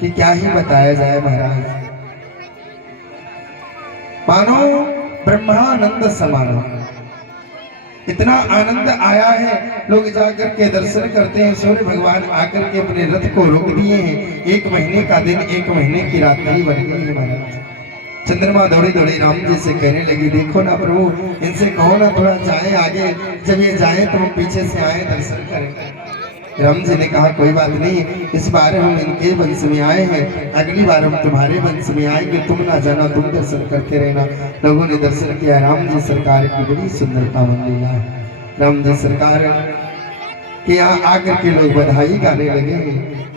की क्या ही बताया जाए महाराज मानो ब्रह्मानंद समाना इतना आनंद आया है लोग जाकर के दर्शन करते हैं सूर्य भगवान आकर के अपने रथ को रोक दिए हैं 1 महीने का दिन 1 महीने की रात्रि बन गई है महाराज चंद्रमा दौड़ी दौड़ी राम जी से कहने लगी देखो ना प्रभु इनसे कहो ना थोड़ा जाए आगे जब ये जाए तो हम पीछे से आए दर्शन करें राम जी ने कहा कोई बात नहीं इस बार हम इनके वंश में आए हैं अगली बार हम तुम्हारे वंश में आएंगे तुम ना जाना तुम दर्शन करते रहना लोगों ने दर्शन किया राम जी सरकार की बड़ी सुंदर पावन लीला है राम जी सरकार कि यहाँ आकर के लोग बधाई गाने लगे।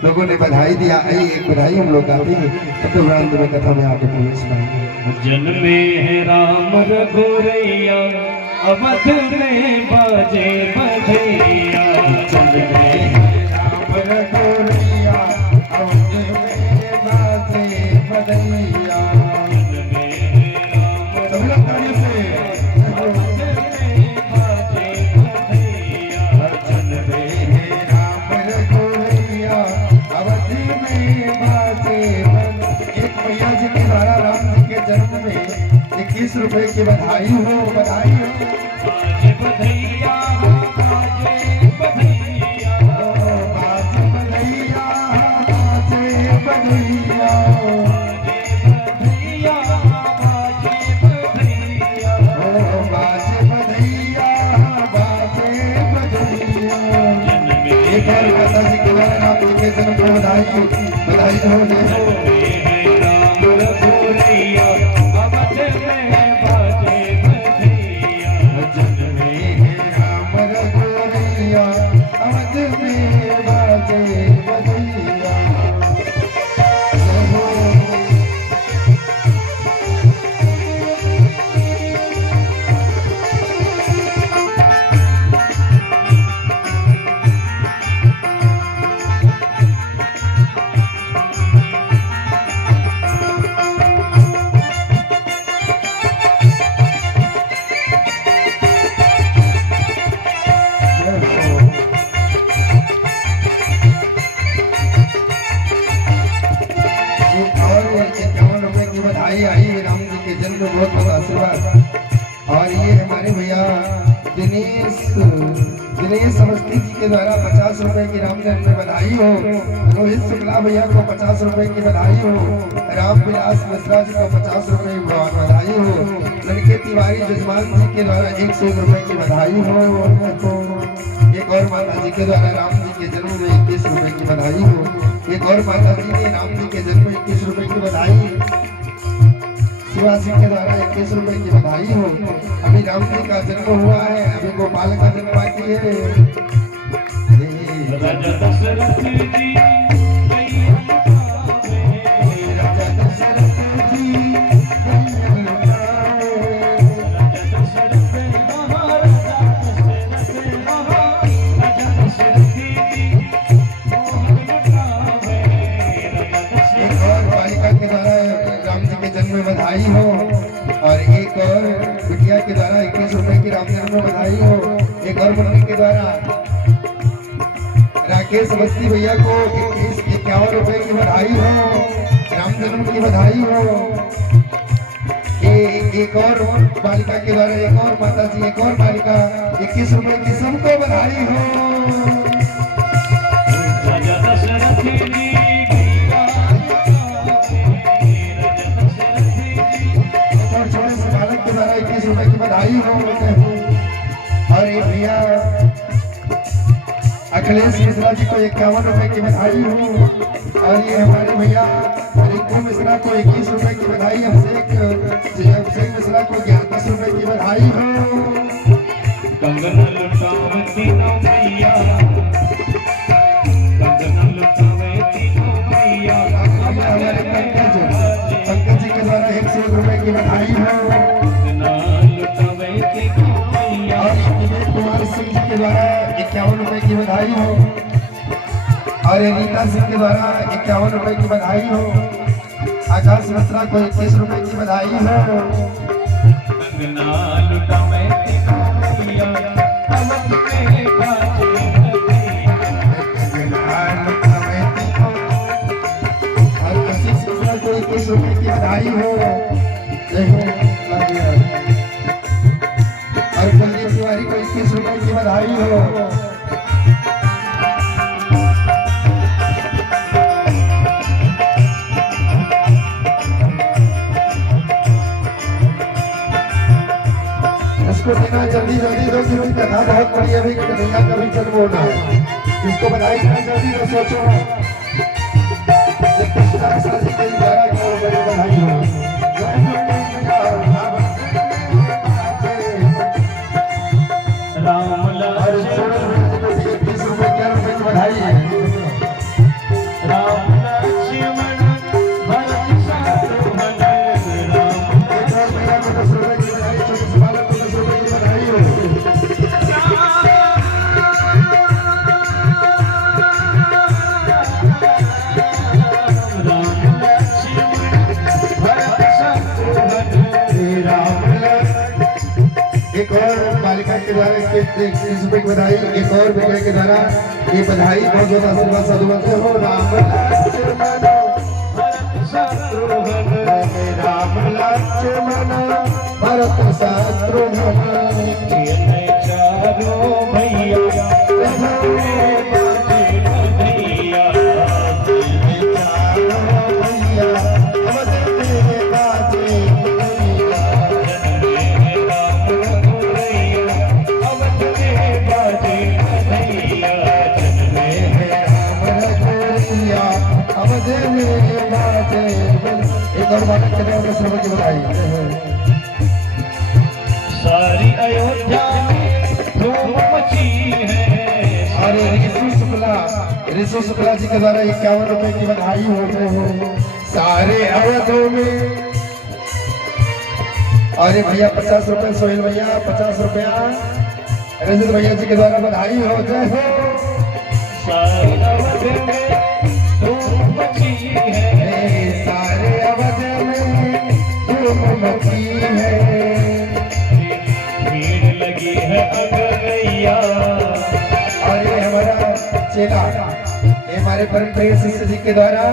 लोगों ने बधाई दिया, आई एक बधाई हम लोग गाते हैं। तो भ्रांत में कथा में आगे प्रवेश पाएंगे। जन्मे है राम रघुरैया, अवध में बाजे बधैया। जन्मे है राम रघुरैया, अवध में बाजे बधैया। जन्मे है राम रघुरैया, अवध में बाजे बधैया। जन्मे है राम रघुरैया, अवध में बाजे बधैया। एक मैया जी के द्वारा राम जी के जन्म में 21 रुपए की बधाई हो, बधाई हो। बाजे बधैया, बाजे बधैया, बाजे बधैया, बाजे बधैया, बाजे बधैया, बाजे बधैया, बाजे बधैया। एक और माता जी के द्वारा राम जी के जन्म को बधाई हो, बधाई हो। आई राम जी के जन्म में बहुत बहुत आशीर्वाद। और ये हमारे भैया दिनेश अवस्थी जी के द्वारा 50 रुपए की राम जन्म में बधाई हो। रोहित शुक्ला भैया को 50 रुपए की बधाई हो। राम विलास मिश्रा जी को 50 रुपए की बधाई हो। लड़के तिवारी जजमान जी के द्वारा 101 रुपए की बधाई हो। एक और माता जी के द्वारा राम जी के जन्म में 21 रुपए की बधाई हो। एक और माता जी ने राम जी के जन्म में 21 रुपए की बधाई। शिवा सिंह के द्वारा 21 रुपए की बधाई हो। अभी राम जी का जन्म हुआ है, अभी गोपाल का जन्म बाकी है। राजा दशरथ जी, राजा दशरथ जी, एक और बालिका के द्वारा राम जी के जन्म में बधाई हो। और एक और बिटिया के द्वारा 21 रुपए की राम जन्म में बधाई हो। एक और मुन्नी के द्वारा राकेश अवस्थी भैया को 51 रुपए की बधाई हो, राम जन्म की बधाई हो। एक और बालिका के द्वारा एक और माता जी, एक और बालिका 21 रुपए की, सबको बधाई हो। रुपए की बधाई हो। और ये भैया अखिलेश मिश्रा जी को 51 रुपए की बधाई हो। और ये हमारे भैया रिंकू मिश्रा को 21 रुपए की बधाई। अभिषेक मिश्रा को 10 रुपए की बधाई हो। कंगन लुटावे तीनों भैया, कंगन लुटावे तीनों भैया। हमारे पंकज जी के द्वारा 101 रुपए की बधाई हो। कुमार सिंह जी के द्वारा 51 रुपए की बधाई हो। और रीता सिंह के द्वारा 51 रुपए की बधाई हो। आकाश मिश्रा को 21 रुपए की बधाई हो। और आशीष मिश्रा को 21 रुपए की बधाई हो। और कुलदीप तिवारी को 21 रुपए की बधाई हो। इसको देना जल्दी जल्दी दो, क्योंकि कथा बहुत बड़ी है। अभी कन्हैया का भी जन्म होना है, इसको बधाई देना जल्दी दो। सोचो शादी के द्वारा बधाई हो। राम एक और बालिका के द्वारा इसके 30 रुपए की बधाई, एक और बेटे के द्वारा ये बधाई। बहुत बहुत आशीर्वाद साधुवाद हो। राम लक्ष्मण राम लक्ष्मण भरत शत्रुघ्न चारों भैया सारी अयोध्या में धूम मची है। अरे ऋषु शुक्ला जी के द्वारा 51 रुपए की बधाई हो। सारे अवधों में। अरे भैया 50 रुपए, सोहेल भैया 50 रुपया रजत भैया जी के द्वारा बधाई हो। जय हो। सारी अवध में धूम मची है। सारे अवध में धूम मची है। भीड़ लगी है अगरैया। और ये हमारा चेला, ये हमारे परम प्रिय शिष्य जी के द्वारा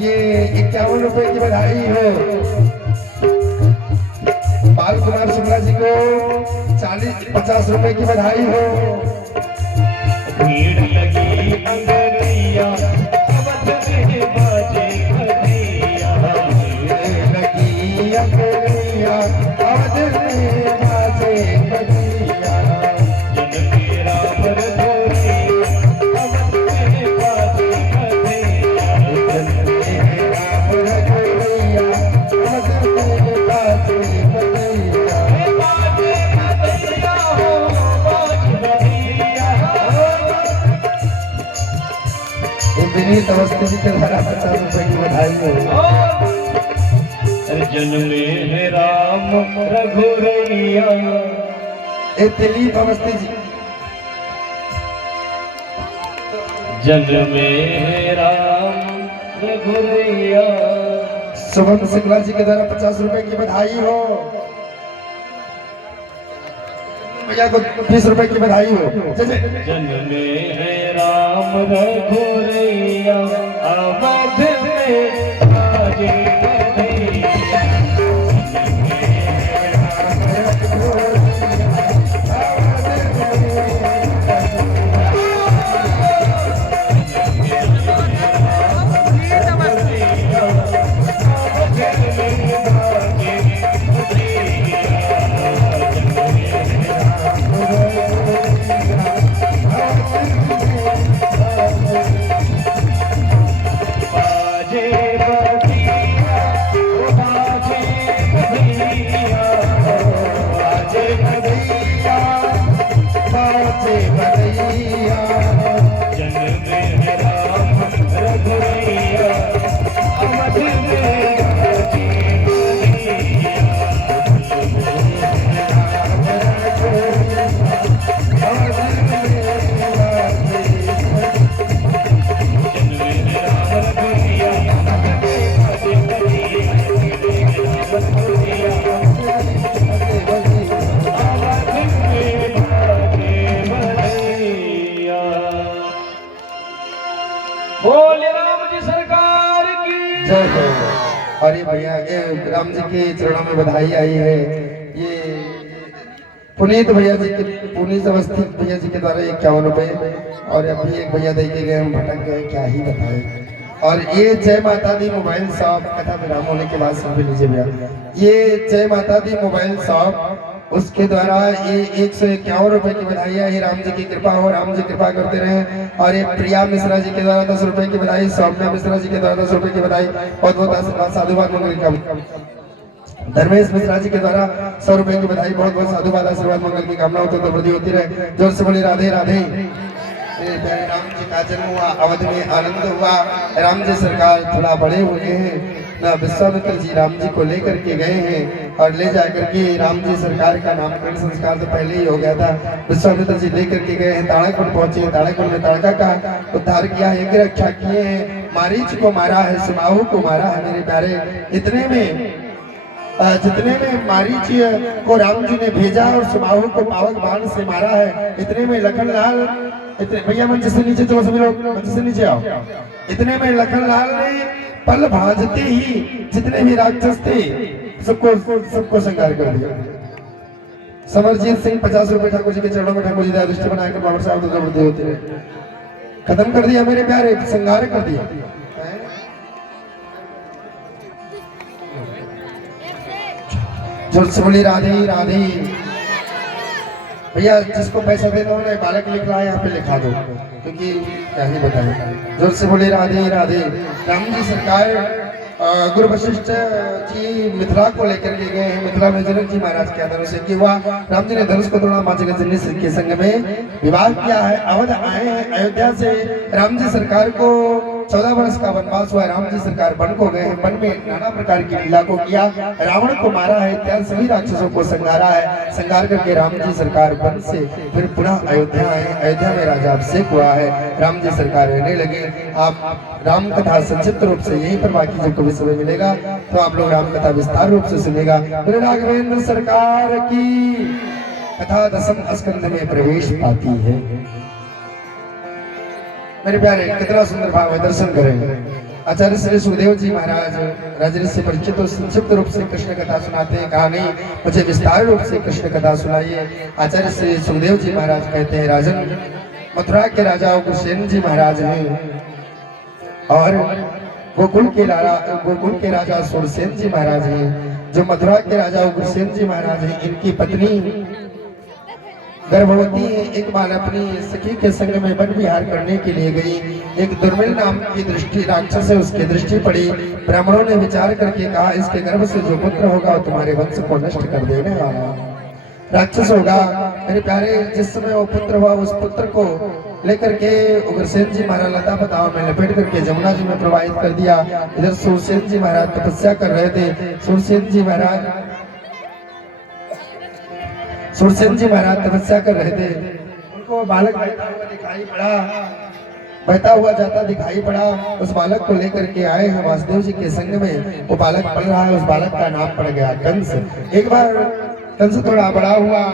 ये 51 रुपए की बधाई हो। बाल कुमार शुक्ला जी को 50 रुपए की बधाई हो। भीड़ लगी अगरैया, अवध में बाजे कन्हैया। लगी अगरैया, अवध में बाजे कन्हैया। जनके राम रघुरे, अवध में बाजे कन्हैया। जनके राम रघुरैया, अवध में बाजे कन्हैया। बाजे कन्हैया हो, बाजे कन्हैया। विनीत अवस्थी जी के द्वारा 50 रुपए की बधाई हो। जन्मे है राम रघुरैया। दिलीप अवस्थी जी, जन्मे है राम रघुरैया। शुभम शुक्ला जी के द्वारा 50 रुपए की बधाई हो। भैया को 20 रुपए की बधाई हो। जन्मे है राम रघुरैया, अवध में बाजे कन्हैया। बोले राम जी सरकार की जय हो। अरे भैया ये राम जी के चरणों में बधाई आई है। ये पुनीत भैया जी के, पुनीत अवस्थी भैया जी के द्वारा 51 रुपए। और अभी एक भैया दे के गए, हम भटक गए, क्या ही बताएं। और ये जय माता दी मोबाइल शॉप, कथा विराम होने के बाद सब लीजिए भैया। ये जय माता दी मोबाइल शॉप, उसके द्वारा ये 151 रुपए की बधाई है। ये राम जी की कृपा हो, राम जी कृपा करते रहे। और ये प्रिया मिश्रा जी के द्वारा 10 रुपए की बधाई, सौम्या मिश्रा जी के द्वारा 10 रुपए की बधाई। बहुत बहुत आशीर्वाद साधुवाद मंगल का। धर्मेश मिश्रा जी के द्वारा 100 रुपए की बधाई। बहुत बहुत साधुवाद आशीर्वाद मंगल की कामना होती तो वृद्धि होती रहे। जोर से बोली राधे राधे। प्यारे राम जी का जन्म हुआ, अवध में आनंद हुआ। राम जी सरकार थोड़ा बड़े हुए हैं ना, विश्वामित्र जी राम जी को लेकर के गए हैं और ले जाकर के राम जी सरकार का नामकरण संस्कार तो पहले ही हो गया था। विश्वामित्र जी लेकर के गए हैं, ताड़ाकुंड पहुंचे। ताड़ाकुंड में ताड़का का उद्धार किया है, यज्ञ रक्षा किए हैं। मारीच को मारा है, सुमाहु को मारा है। मेरे प्यारे इतने में जितने में मारीच को राम जी ने भेजा और सुबाहु को पावक बाण से मारा है, इतने में लखनलाल, इतने भैया मंच से नीचे तो सभी लोग मंच से नीचे आओ। इतने में लखनलाल ने पल भाजते ही जितने भी राक्षस थे सबको संहार कर दिया। समरजीत सिंह 50 रुपए ठाकुर जी के चरणों में ठाकुर जी दया दृष्टि बनाकर बाबा साहब होते हैं, खत्म कर दिया मेरे प्यारे, संहार कर दिया। जोर से बोली राधे राधे। भैया जिसको पैसा दे दो ना, बालक लिख रहा है यहाँ पे लिखा दो, क्योंकि क्या ही बताए। जोर से बोली राधे राधे। राम जी सरकार गुरु वशिष्ठ जी मिथिला को लेकर के गए हैं। मिथिला में जनक जी महाराज के धनुष से हुआ, राम जी ने धनुष को तोड़ा, माँ जगत के संग में विवाह किया है। अवध आए हैं अयोध्या से। राम जी सरकार को 14 वर्ष का वनवास हुआ। राम जी सरकार वन को गए हैं, वन में नाना प्रकार की लीला को किया, रावण को मारा है, त्याग सभी राक्षसों को संहारा है। संहार करके राम जी सरकार वन से फिर पुनः अयोध्या आए। अयोध्या में राजा अभिषेक हुआ है, राम जी सरकार रहने लगे। आप राम कथा संक्षिप्त रूप से यहीं पर, बाकी जब कभी समय मिलेगा तो आप लोग राम कथा विस्तार रूप से सुनेगा। फिर राघवेंद्र सरकार की कथा 10वें स्कंद में प्रवेश पाती है। मेरे प्यारे कितना सुंदर भाव है, दर्शन करें। आचार्य श्री सुखदेव जी महाराज राजन से परिचित और संक्षिप्त रूप से कृष्ण कथा सुनाते हैं। कहा नहीं मुझे विस्तार रूप से कृष्ण कथा सुनाइए। आचार्य श्री सुखदेव जी महाराज कहते हैं, राजन मथुरा के राजा उग्रसेन जी महाराज हैं और गोकुल के राजा सुरसेन जी महाराज हैं। जो मथुरा के राजा उग्रसेन जी महाराज हैं, इनकी पत्नी गर्भवती है। एक बार अपनी सखी के संग में वन विहार करने के लिए गई। एक दुर्मिल नाम की दृष्टि राक्षस है, उसकी दृष्टि पड़ी। ब्राह्मणों ने विचार करके कहा, इसके गर्भ से जो पुत्र होगा वो तुम्हारे वंश को नष्ट कर देने वाला राक्षस होगा। मेरे प्यारे जिस समय वो पुत्र हुआ, उस पुत्र को लेकर के उग्रसेन जी महाराज लता पताओं में लपेट करके जमुना जी में प्रवाहित कर दिया। इधर सुरसेन जी महाराज तपस्या कर रहे थे। सुरसेन जी महाराज तपस्या कर रहे थे। उनको बालक बहता हुआ जाता दिखाई पड़ा। उस बालक को लेकर के आए हैं वासुदेव जी के संग में। वो बालक पढ़ रहा है, उस बालक का नाम पड़ गया कंस। एक बार कंस थोड़ा बड़ा हुआ।